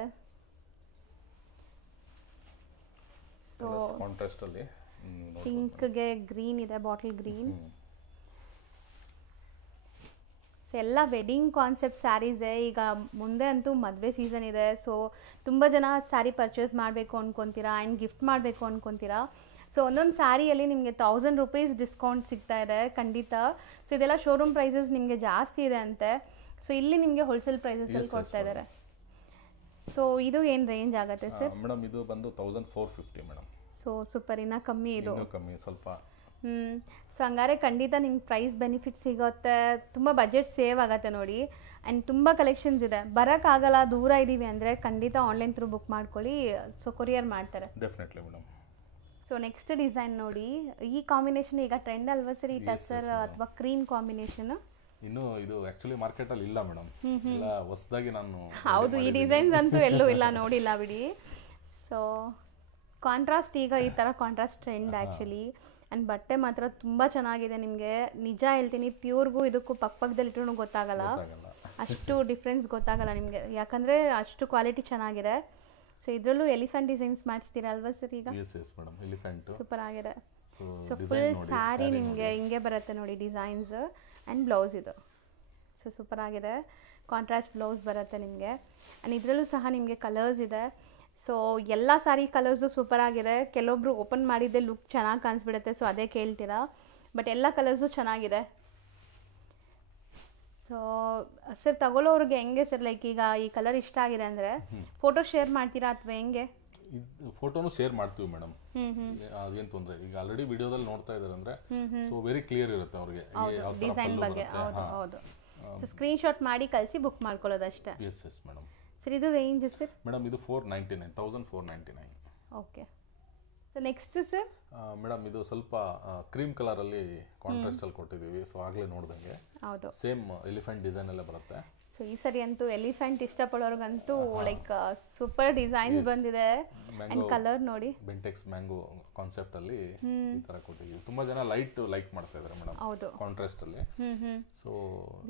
ಸೊ ಕಾಂಟ್ರಾಸ್ಟ್ ಅಲ್ಲಿ ಪಿಂಕ್ಗೆ ಗ್ರೀನ್ ಇದೆ, ಬಾಟಲ್ ಗ್ರೀನ್. ಸೊ ಎಲ್ಲ ವೆಡ್ಡಿಂಗ್ ಕಾನ್ಸೆಪ್ಟ್ ಸ್ಯಾರೀಸೇ. ಈಗ ಮುಂದೆ ಅಂತೂ ಮದುವೆ ಸೀಸನ್ ಇದೆ, ಸೊ ತುಂಬ ಜನ ಸ್ಯಾರಿ ಪರ್ಚೇಸ್ ಮಾಡಬೇಕು ಅಂದ್ಕೊತೀರಾ ಆ್ಯಂಡ್ ಗಿಫ್ಟ್ ಮಾಡಬೇಕು ಅಂದ್ಕೊತೀರಾ. ಸೊ ಒಂದೊಂದು ಸ್ಯಾರಿಯಲ್ಲಿ ನಿಮಗೆ 1000 ರೂಪೀಸ್ ಡಿಸ್ಕೌಂಟ್ ಸಿಗ್ತಾ ಇದೆ ಖಂಡಿತ. ಸೊ ಇದೆಲ್ಲ ಶೋರೂಮ್ ಪ್ರೈಸಸ್ ನಿಮಗೆ ಜಾಸ್ತಿ ಇದೆ ಅಂತೆ. ಸೊ ಇಲ್ಲಿ ನಿಮಗೆ ಹೋಲ್ಸೇಲ್ ಪ್ರೈಸಸಲ್ಲಿ ಕೊಡ್ತಾ ಇದ್ದಾರೆ. ಸೊ ಇದು ಏನು ರೇಂಜ್ ಆಗುತ್ತೆ ಸರ್? ಮೇಡಮ್ ಇದು ಬಂದು 1450 ಮೇಡಮ್. ಸೊ ಸೂಪರ್, ಇನ್ನೂ ಕಮ್ಮಿ ಇದು. ಕಮ್ಮಿ ಸ್ವಲ್ಪ. ಸೊ ಹಂಗಾರೆ ಖಂಡಿತ ನಿಮ್ಗೆ ಪ್ರೈಸ್ ಬೆನಿಫಿಟ್ ಸಿಗುತ್ತೆ, ತುಂಬ ಬಜೆಟ್ ಸೇವ್ ಆಗುತ್ತೆ ನೋಡಿ. ಆ್ಯಂಡ್ ತುಂಬ ಕಲೆಕ್ಷನ್ಸ್ ಇದೆ, ಬರೋಕ್ಕಾಗಲ್ಲ, ದೂರ ಇದ್ದೀವಿ ಅಂದರೆ ಖಂಡಿತ ಆನ್ಲೈನ್ ಥ್ರೂ ಬುಕ್ ಮಾಡ್ಕೊಳ್ಳಿ. ಸೊ ಕೊರಿಯರ್ ಮಾಡ್ತಾರೆ definitely madam. So next design ನೋಡಿ, ಈ ಕಾಂಬಿನೇಷನ್ ಈಗ ಟ್ರೆಂಡ್ ಅಲ್ವಾ ಸರ್, ಈ ಟಸರ್ ಅಥವಾ ಕ್ರೀಮ್ ಕಾಂಬಿನೇಷನ್? ಇನ್ನು ಇದು ಆಕ್ಚುಲಿ ಮಾರ್ಕೆಟ್ ಅಲ್ಲಿ ಇಲ್ಲ ಮೇಡಮ್, ಇಲ್ಲ ಹೊಸದಾಗಿ ನಾನು. ಹೌದು, ಈ ಡಿಸೈನ್ಸ್ ಅಂತೂ ಎಲ್ಲೂ ಇಲ್ಲ, ನೋಡಿಲ್ಲ ಬಿಡಿ. ಸೊ ಕಾಂಟ್ರಾಸ್ಟ್, ಈಗ ಈ ಥರ ಕಾಂಟ್ರಾಸ್ಟ್ ಟ್ರೆಂಡ್ ಆ್ಯಕ್ಚುಲಿ. ಆ್ಯಂಡ್ ಬಟ್ಟೆ ಮಾತ್ರ ತುಂಬ ಚೆನ್ನಾಗಿದೆ. ನಿಮಗೆ ನಿಜ ಹೇಳ್ತೀನಿ, ಪ್ಯೂರ್ಗೂ ಇದಕ್ಕೂ ಪಕ್ಕದಲ್ಲಿಟ್ಟರು ಗೊತ್ತಾಗಲ್ಲ, ಅಷ್ಟು ಡಿಫ್ರೆನ್ಸ್ ಗೊತ್ತಾಗಲ್ಲ ನಿಮಗೆ, ಯಾಕಂದರೆ ಅಷ್ಟು ಕ್ವಾಲಿಟಿ ಚೆನ್ನಾಗಿದೆ. ಸೊ ಇದರಲ್ಲೂ ಎಲಿಫೆಂಟ್ ಡಿಸೈನ್ಸ್ ಮಾಡಿಸ್ತೀರಾ ಅಲ್ವಾ ಸರ್ ಈಗ? ಸೂಪರ್ ಆಗಿದೆ. ಸೊ ಫುಲ್ ಸ್ಯಾರಿ ನಿಮಗೆ ಹಿಂಗೆ ಬರುತ್ತೆ ನೋಡಿ ಡಿಸೈನ್ಸ್. ಆ್ಯಂಡ್ ಬ್ಲೌಸ್ ಇದು. ಸೊ ಸೂಪರ್ ಆಗಿದೆ, ಕಾಂಟ್ರಾಸ್ಟ್ ಬ್ಲೌಸ್ ಬರುತ್ತೆ ನಿಮಗೆ. ಆ್ಯಂಡ್ ಇದರಲ್ಲೂ ಸಹ ನಿಮಗೆ ಕಲರ್ಸ್ ಇದೆ. ಸೊ ಎಲ್ಲ ಸ್ಯಾರಿ ಕಲರ್ಸು ಸೂಪರ್ ಆಗಿದೆ. ಕೆಲವೊಬ್ರು ಓಪನ್ ಮಾಡಿದ್ದೆ ಲುಕ್ ಚೆನ್ನಾಗಿ ಕಾಣಿಸ್ಬಿಡುತ್ತೆ, ಸೊ ಅದೇ ಕೇಳ್ತೀರಾ, ಬಟ್ ಎಲ್ಲ ಕಲರ್ಸು ಚೆನ್ನಾಗಿದೆ. ಸೊ ಸರ್ ತಗೊಳ್ಳೋರಿಗೆ ಹೆಂಗೆ ಸರ್, ಲೈಕ್ ಈಗ ಈ ಕಲರ್ ಇಷ್ಟ ಆಗಿದೆ ಅಂದರೆ ಫೋಟೋ ಶೇರ್ ಮಾಡ್ತೀರಾ ಅಥವಾ ಹೆಂಗೆ? ಫೋಟೋನು ಶೇರ್ ಮಾಡ್ತೀವಿ ಮೇಡಮ್, ಅದೇನು ತೊಂದರೆ. ಈಗ ಆಲ್ರೆಡಿ ವಿಡಿಯೋದಲ್ಲಿ ನೋಡ್ತಾ ಇದ್ದಾರೆ ಅಂದರೆ ಸೊ ವೆರಿ ಕ್ಲಿಯರ್ ಇರುತ್ತೆ ಅವ್ರಿಗೆ ಡಿಸೈನ್ ಬಗ್ಗೆ. ಹೌದು, ಸೊ ಸ್ಕ್ರೀನ್ ಶಾಟ್ ಮಾಡಿ ಕಳಿಸಿ ಬುಕ್ ಮಾಡ್ಕೊಳ್ಳೋದು ಅಷ್ಟೇ. Yes yes madam. ಸರ್ ಇದು ರೇಂಜ್ ಸರ್? ಮೇಡಮ್ ಇದು 1499. Okay. So next sir? Madam ಇದು ಸ್ವಲ್ಪ ಕ್ರೀಮ್ ಕಲರ್ ಅಲ್ಲಿ ಕಾಂಟ್ರಾಸ್ಟ್ ಅಲ್ಲಿ ಕೊಟ್ಟಿದ್ದೀವಿ. ಸೊ ಆಗಲೇ ನೋಡ್ದಂಗೆ ಹೌದು, ಸೇಮ್ ಎಲಿಫೆಂಟ್ ಡಿಸೈನ್ ಅಲ್ಲೇ ಬರುತ್ತೆ. ಸೊ ಈ ಸರಿ ಅಂತೂ ಎಲಿಫೆಂಟ್ ಇಷ್ಟಪಡೋರ್ಗಂತೂ ಲೈಕ್ ಸೂಪರ್ ಡಿಸೈನ್ಸ್ ಬಂದಿದೆ. ಅಂಡ್ ಕಲರ್ ನೋಡಿ, ಬೆಂಟೆಕ್ಸ್ ಮ್ಯಾಂಗೋ ಕಾನ್ಸೆಪ್ಟ್ ಅಲ್ಲಿ ಈ ತರ ಕೊಟ್ಟಿದ್ದೀವಿ. ತುಂಬಾ ಜನ ಲೈಕ್ ಮಾಡ್ತಾ ಇದ್ದಾರೆ ಮೇಡಮ್. ಹೌದು, ಕಾಂಟ್ರಾಸ್ಟ್ ಅಲ್ಲಿ. ಸೊ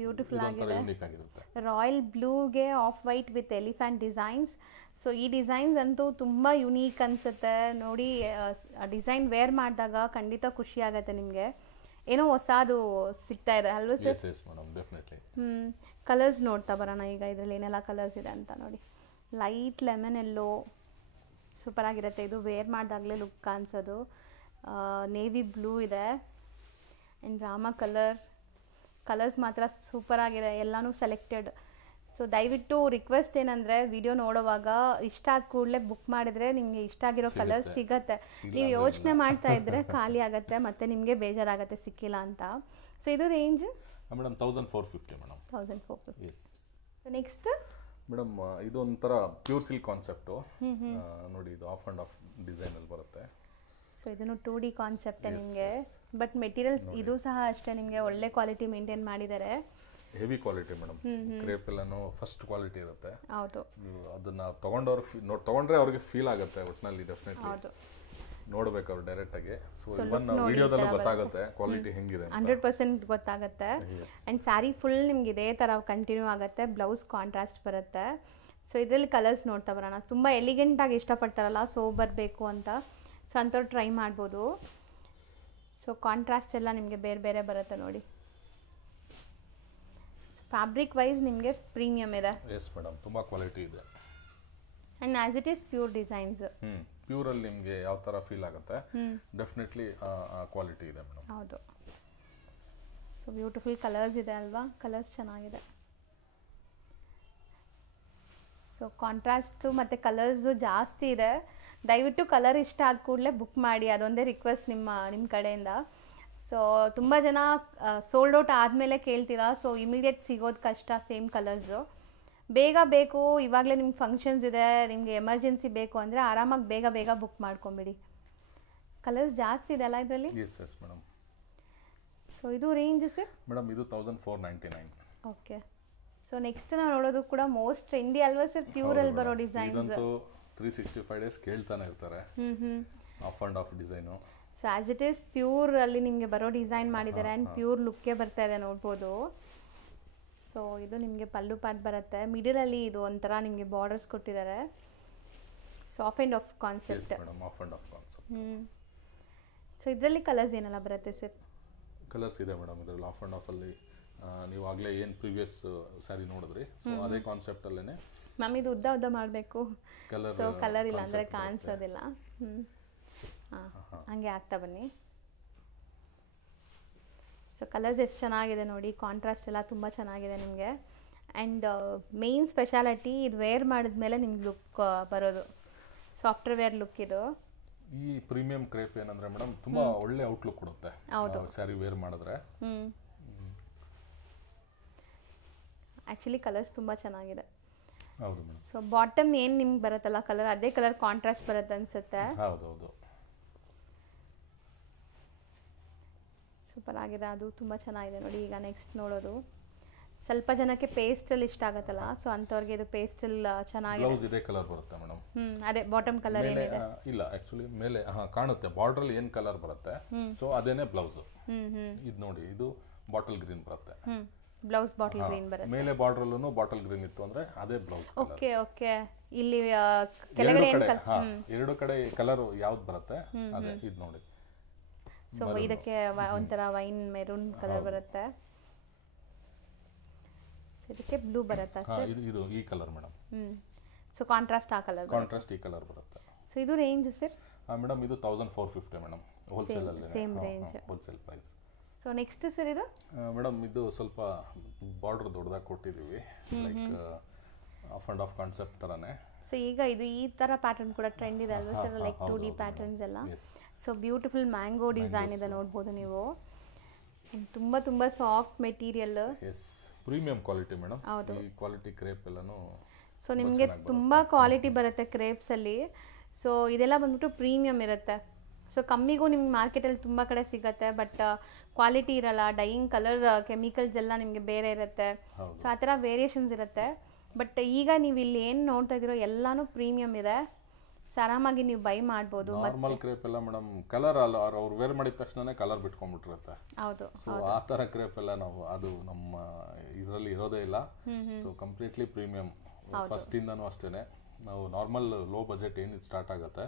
ಬ್ಯೂಟಿಫುಲ್ ಆಗಿದೆ, ಯೂನಿಕ್ ಆಗಿರುತ್ತೆ. ರಾಯಲ್ ಬ್ಲೂಗೆ off white with elephant designs. So ಈ ಡಿಸೈನ್ಸ್ ಅಂತೂ ತುಂಬ ಯುನೀಕ್ ಅನಿಸುತ್ತೆ ನೋಡಿ. ಡಿಸೈನ್ ವೇರ್ ಮಾಡಿದಾಗ ಖಂಡಿತ ಖುಷಿ ಆಗುತ್ತೆ ನಿಮಗೆ, ಏನೋ ಹೊಸದು ಸಿಗ್ತಾ ಇದೆ ಅಲ್ವಾ sir? Yes madam, definitely. Colours ನೋಡ್ತಾ ಬರೋಣ ಈಗ, ಇದರಲ್ಲಿ ಏನೆಲ್ಲ ಕಲರ್ಸ್ ಇದೆ ಅಂತ ನೋಡಿ. ಲೈಟ್ ಲೆಮನ್ ಎಲ್ಲೋ ಸೂಪರ್ ಆಗಿರುತ್ತೆ, ಇದು ವೇರ್ ಮಾಡಿದಾಗಲೇ ಲುಕ್ ಕಾಣಿಸೋದು. ನೇವಿ ಬ್ಲೂ ಇದೆ ಆ್ಯಂಡ್ ರಾಮ ಕಲರ್ಸ್ ಮಾತ್ರ ಸೂಪರ್ ಆಗಿದೆ, ಎಲ್ಲನೂ ಸೆಲೆಕ್ಟೆಡ್. ಸೊ ದಯವಿಟ್ಟು ರಿಕ್ವೆಸ್ಟ್ ಏನಂದರೆ, ವಿಡಿಯೋ ನೋಡೋವಾಗ ಇಷ್ಟ ಆದ ಕೂಡಲೇ ಬುಕ್ ಮಾಡಿದರೆ ನಿಮಗೆ ಇಷ್ಟ ಆಗಿರೋ ಕಲರ್ ಸಿಗತ್ತೆ. ನೀವು ಯೋಚನೆ ಮಾಡ್ತಾ ಇದ್ದರೆ ಖಾಲಿ ಆಗುತ್ತೆ, ಮತ್ತು ನಿಮಗೆ ಬೇಜಾರಾಗುತ್ತೆ ಸಿಕ್ಕಿಲ್ಲ ಅಂತ. ಸೊ ಇದು range madam 1450 madam. 1450. Yes. So next madam ಇದು ಒಂಥರ ಪ್ಯೂರ್ ಸಿಲ್ಕ್ ಕಾನ್ಸೆಪ್ಟು. ನೋಡಿ ಇದು ಆಫ್ ಆ್ಯಂಡ್ ಆಫ್ ಡಿಸೈನಲ್ಲಿ ಬರುತ್ತೆ. ಸೊ ಇದನ್ನು 2D ಕಾನ್ಸೆಪ್ಟ್ ನಿಮಗೆ, ಬಟ್ ಮೆಟೀರಿಯಲ್ಸ್ ಇದು ಸಹ ಅಷ್ಟೇ ನಿಮಗೆ ಒಳ್ಳೆ ಕ್ವಾಲಿಟಿ ಮೇಂಟೈನ್ ಮಾಡಿದ್ದಾರೆ. ಹೆವಿ ಕ್ವಾಲಿಟಿ ಮೇಡಮ್, ಕ್ರೇಪ್ ಎಲ್ಲಾನು ಫಸ್ಟ್ ಕ್ವಾಲಿಟಿ ಇರುತ್ತೆ. ಹೌದು, ಅದನ್ನ ತಗೊಂಡ್ರೆ ಅವ್ರಿಗೆ ಫೀಲ್ ಆಗುತ್ತೆ ಒಟ್ಟಿನಲ್ಲಿ. ಡೆಫಿನೆಟ್ಲಿ ನೋಡ್ಬೇಕು ಅವ್ರು ಡೈರೆಕ್ಟ್ ಆಗಿ. ಸೊ ಇವನ್ ವಿಡಿಯೋದಲ್ಲೂ ಗೊತ್ತಾಗುತ್ತೆ ಕ್ವಾಲಿಟಿ ಹೆಂಗಿದೆ. 100% ಗೊತ್ತಾಗುತ್ತೆ. ಅಂಡ್ ಸ್ಯಾರಿ ಫುಲ್ ನಿಮ್ಗೆ ಇದೇ ತರ ಕಂಟಿನ್ಯೂ ಆಗುತ್ತೆ. ಬ್ಲೌಸ್ ಕಾಂಟ್ರಾಸ್ಟ್ ಬರುತ್ತೆ. ಸೊ ಇದರಲ್ಲಿ ಕಲರ್ಸ್ ನೋಡ್ತಾ ಬರೋಣ. ತುಂಬಾ ಎಲಿಗೆಂಟ್ ಆಗಿ ಇಷ್ಟಪಡ್ತಾರಲ್ಲ ಸೋಬರ್ ಬೇಕು ಅಂತ, ಸೊ ಅಂಥವ್ರು ಟ್ರೈ ಮಾಡ್ಬೋದು. ಸೊ ಕಾಂಟ್ರಾಸ್ಟ್ ಎಲ್ಲ ನಿಮಗೆ ಬೇರೆ ಬೇರೆ ಬರುತ್ತೆ ನೋಡಿ. ಫ್ಯಾಬ್ರಿಕ್ ವೈಸ್ ನಿಮಗೆ ಪ್ರೀಮಿಯಂ ಇದೆ. ಎಸ್ ಮೇಡಮ್, ತುಂಬಾ ಕ್ವಾಲಿಟಿ ಇದೆ. And as it is pure designs. Pure ಅಲ್ಲಿ ನಿಮಗೆ ಯಾವ ತರ ಫೀಲ್ ಆಗುತ್ತೆ, ಡೆಫಿನೆಟ್ಲಿ ಕ್ವಾಲಿಟಿ ಇದೆ ಮೇಡಮ್. ಹೌದು. ಸೊ ಬ್ಯೂಟಿಫುಲ್ ಕಲರ್ಸ್ ಇದೆ ಅಲ್ವಾ, ಕಲರ್ಸ್ ಚೆನ್ನಾಗಿದೆ. ಸೊ ಕಾಂಟ್ರಾಸ್ಟು ಮತ್ತು ಕಲರ್ಸು ಜಾಸ್ತಿ ಇದೆ. ದಯವಿಟ್ಟು ಕಲರ್ ಇಷ್ಟ ಆದ ಕೂಡಲೇ ಬುಕ್ ಮಾಡಿ, ಅದೊಂದೇ ರಿಕ್ವೆಸ್ಟ್ ನಿಮ್ಮ ಕಡೆಯಿಂದ. ಸೊ ತುಂಬ ಜನ ಸೋಲ್ಡ್ ಔಟ್ ಆದಮೇಲೆ ಕೇಳ್ತೀರಾ, ಸೊ ಇಮಿಡಿಯೇಟ್ ಸಿಗೋದು ಕಷ್ಟ ಸೇಮ್ ಕಲರ್ಸು. ಬೇಗ ಬೇಕು, ಇವಾಗಲೇ ನಿಮ್ಗೆ ಫಂಕ್ಷನ್ಸ್ ಇದೆ, ನಿಮಗೆ ಎಮರ್ಜೆನ್ಸಿ ಬೇಕು ಅಂದರೆ ಆರಾಮಾಗಿ ಬೇಗ ಬುಕ್ ಮಾಡ್ಕೊಂಬಿಡಿ. ಕಲರ್ಸ್ ಜಾಸ್ತಿ ಇದೆ ಅಲ್ಲ ಇದರಲ್ಲಿ? Yes madam. ಸೊ ಇದು ರೇಂಜ್ ಸರ್ ಮೇಡಮ್ ಇದು 1499. ಓಕೆ. ಸೊ ನೆಕ್ಸ್ಟ್ ನಾವು ನೋಡೋದು ಕೂಡ ಮೋಸ್ಟ್ ಟ್ರೆಂಡಿ ಅಲ್ವಾ ಸರ್, ಪ್ಯೂರ್ ಅಲ್ಲಿ ಬರೋ ಡಿಸೈನ್. ಇದಂತೂ 365 ಡೇಸ್ ಕೇಳ್ತಾನೆ ಇರ್ತಾರೆ. Of and of design. So as it is pure ಅಲ್ಲಿ ನಿಮಗೆ ಬರೋ ಡಿಸೈನ್ ಮಾಡಿದ್ದಾರೆ. ಆ್ಯಂಡ್ ಪ್ಯೂರ್ ಲುಕ್ಕೇ ಬರ್ತಾ ಇದೆ ನೋಡ್ಬೋದು. ಸೊ ಇದು ನಿಮಗೆ ಪಲ್ಲು ಪಾರ್ಟ್ ಬರುತ್ತೆ. ಮಿಡಲಲ್ಲಿ ಇದು ಒಂಥರ ನಿಮಗೆ ಬಾರ್ಡರ್ಸ್ ಕೊಟ್ಟಿದ್ದಾರೆ. So of and half concept. Of and half concept. So ಇದರಲ್ಲಿ ಕಲರ್ಸ್ ಏನೆಲ್ಲ ಬರುತ್ತೆ ಸರ್? ಕಲರ್ಸ್ ಇದೆ ಮೇಡಮ್ ಇದರಲ್ಲಿ. ಆಫ್ ಆ್ಯಂಡ್ ಆಫ್ ಅಲ್ಲಿ ನೀವು ಆಗಲೇ ಏನು ಪ್ರಿವಿಯಸ್ ಸ್ಯಾರಿ ನೋಡಿದ್ರಿ, ಸೊ ಅದೇ ಕಾನ್ಸೆಪ್ಟ್ ಅಲ್ಲೇನೆ. ಮ್ಯಾಮ್ ಇದು ಉದ್ದ ಮಾಡಬೇಕು, ಸೊ ಕಲರ್ ಇಲ್ಲ ಅಂದರೆ ಕಾಣಿಸೋದಿಲ್ಲ. ಹಂಗೆ ಆಗ್ತಾ ಬನ್ನಿ. ಸೊ ಕಲರ್ಸ್ ಎಷ್ಟು ಚೆನ್ನಾಗಿದೆ ನೋಡಿ, ಕಾಂಟ್ರಾಸ್ಟ್ ಎಲ್ಲ ತುಂಬ ಚೆನ್ನಾಗಿದೆ ನಿಮಗೆ. ಆ್ಯಂಡ್ ಮೇನ್ ಸ್ಪೆಷಾಲಿಟಿ ಇದು ವೇರ್ ಮಾಡಿದ್ಮೇಲೆ ನಿಮ್ಗೆ ಲುಕ್ ಬರೋದು, ಸಾಫ್ಟ್ವೇರ್ ವೇರ್ ಲುಕ್ ಇದು. ಈ ಪ್ರೀಮಿಯಂ ಕ್ರೇಪ್ ಏನಂದ್ರೆ ಮೇಡಮ್ ತುಂಬಾ ಒಳ್ಳೆ ಔಟ್ಲುಕ್ ಕೊಡುತ್ತೆ ಸ್ಯಾರಿ ವೇರ್ ಮಾಡಿದ್ರೆ. ಆ್ಯಕ್ಚುಲಿ ಕಲರ್ಸ್ ತುಂಬ ಚೆನ್ನಾಗಿದೆ. ಹೌದು ಮೇಡಮ್. ಸೊ ಬಾಟಮ್ ಏನು ನಿಮ್ಗೆ ಬರುತ್ತಲ್ಲ ಕಲರ್, ಅದೇ ಕಲರ್ ಕಾಂಟ್ರಾಸ್ಟ್ ಬರುತ್ತೆ ಅನ್ಸುತ್ತೆ. ಹೌದು. ಸೂಪರ್ ಆಗಿದೆ, ಅದು ತುಂಬ ಚೆನ್ನಾಗಿದೆ ನೋಡಿ. ಈಗ ನೆಕ್ಸ್ಟ್ ನೋಡೋದು ಸ್ವಲ್ಪ ಜನಕ್ಕೆ ಪೇಸ್ಟಲ್ ಇಷ್ಟ ಆಗುತ್ತಲ್ಲ, ಸೊ ಅಂಥವ್ರಿಗೆ ಇದು ಪೇಸ್ಟಲ್ ಚೆನ್ನಾಗಿದೆ. ಬ್ಲೌಸ್ ಇದೇ ಕಲರ್ ಬರುತ್ತೆ ಮೇಡಮ್. ಅದೇ ಬಾಟಮ್ ಕಲರ್ ಏನಿದೆ ಇಲ್ಲ ಆಕ್ಚುಲಿ ಮೇಲೆ ಕಾಣುತ್ತೆ ಬಾರ್ಡರ್ ಅಲ್ಲಿ ಏನು ಕಲರ್ ಬರುತ್ತೆ, ಸೊ ಅದೇನೇ ಬ್ಲೌಸ್. ಇದು ನೋಡಿ, ಇದು ಬಾಟಲ್ ಗ್ರೀನ್ ಬರುತ್ತೆ. ಬ್ಲೌಸ್ ಬಾಟಲ್ ಗ್ರೀನ್ ಬರುತ್ತೆ. ಮೇಲೆ ಬಾರ್ಡರ್ ಅಲ್ಲೂ ಬಾಟಲ್ ಗ್ರೀನ್ ಇತ್ತು ಅಂದ್ರೆ ಅದೇ ಬ್ಲೌಸ್. ಓಕೆ. ಇಲ್ಲಿ ಕೆಳಗಡೆ ಎರಡು ಕಡೆ ಕಲರ್ ಯಾವ್ದು ಬರುತ್ತೆ ಅದೇ. ಇದು ನೋಡಿ, ಸೊ ಇದಕ್ಕೆ ಒಂಥರ ವೈನ್ ಮೆರೂನ್ ಕಲರ್ ಬರುತ್ತೆ. ಇದಕ್ಕೆ ಬ್ಲೂ ಬರುತ್ತೆ ಸರ್. ಇದು ಈ ಕಲರ್ ಮೇಡಮ್. ಸೊ ಕಾಂಟ್ರಾಸ್ಟ್ ಆ ಕಲರ್, ಕಾಂಟ್ರಾಸ್ಟ್ ಈ ಕಲರ್ ಬರುತ್ತೆ. ಸೊ ಇದು ರೇಂಜ್ ಸರ್? ಮೇಡಮ್ ಇದು 1450 ಮೇಡಮ್, ಹೋಲ್ಸೇಲ್ ಅಲ್ಲಿ. Same range, wholesale price. So next sir ಇದು ಮೇಡಮ್ ಇದು ಸ್ವಲ್ಪ ಬಾರ್ಡರ್ ದೊಡ್ಡದಾಗಿ ಕೊಟ್ಟಿದ್ದೀವಿ, like half and half concept ಥರನೇ. ಸೊ ಈಗ ಇದು ಈ ಥರ ಪ್ಯಾಟರ್ನ್ ಕೂಡ ಟ್ರೆಂಡ್ ಇದೆ ಅಲ್ವಾ ಸರ್, ಲೈಕ್ 2D ಪ್ಯಾಟರ್ನ್ಸ್ ಎಲ್ಲ. ಸೊ ಬ್ಯೂಟಿಫುಲ್ ಮ್ಯಾಂಗೋ ಡಿಸೈನ್ ಇದೆ ನೋಡ್ಬೋದು ನೀವು. ತುಂಬ soft material. S, premium quality madam. ಈ ಕ್ವಾಲಿಟಿ ಕ್ರೇಪ್ ಎಲ್ಲಾನು. ಸೊ ನಿಮಗೆ ತುಂಬ ಕ್ವಾಲಿಟಿ ಬರುತ್ತೆ ಕ್ರೇಪ್ಸಲ್ಲಿ. ಸೊ ಇದೆಲ್ಲ ಬಂದ್ಬಿಟ್ಟು ಪ್ರೀಮಿಯಂ ಇರುತ್ತೆ. ಸೊ ಕಮ್ಮಿಗೂ ನಿಮ್ಗೆ ಮಾರ್ಕೆಟಲ್ಲಿ ತುಂಬ ಕಡೆ ಸಿಗುತ್ತೆ, ಬಟ್ ಕ್ವಾಲಿಟಿ ಇರಲ್ಲ. ಡೈಯಿಂಗ್ ಕಲರ್ ಕೆಮಿಕಲ್ಸ್ ಎಲ್ಲ ನಿಮಗೆ ಬೇರೆ ಇರುತ್ತೆ. ಸೊ ಆ ಥರ ವೇರಿಯೇಷನ್ಸ್ ಇರುತ್ತೆ. ಬಟ್ ಈಗ ನೀವು ಇಲ್ಲಿ ಏನು ನೋಡ್ತಾ ಇದ್ದೀರೋ ಎಲ್ಲಾನು ಪ್ರೀಮಿಯಂ ಇದೆ. ಸೊ ಆರಾಮಾಗಿ ನೀವು ಬೈ ಮಾಡ್ಬೋದು. ನಾರ್ಮಲ್ ಕ್ರೇಪ್ ಎಲ್ಲ ಮೇಡಮ್ ಕಲರ್ ಅಲ್ಲ, ಅವ್ರು ವೇರ್ ಮಾಡಿದ ತಕ್ಷಣ ಕಲರ್ ಬಿಟ್ಕೊಂಡ್ಬಿಟ್ಟಿರುತ್ತೆ. ಹೌದು. ಸೊ ಆ ಥರ ಕ್ರೇಪ್ ಎಲ್ಲ ನಾವು ಅದು ನಮ್ಮ ಇದರಲ್ಲಿ ಇರೋದೇ ಇಲ್ಲ. So completely premium. ಫಸ್ಟ್ ಇಂದನೂ ಅಷ್ಟೇನೆ, ನಾವು ನಾರ್ಮಲ್ ಲೋ ಬಜೆಟ್ ಏನು ಸ್ಟಾರ್ಟ್ ಆಗುತ್ತೆ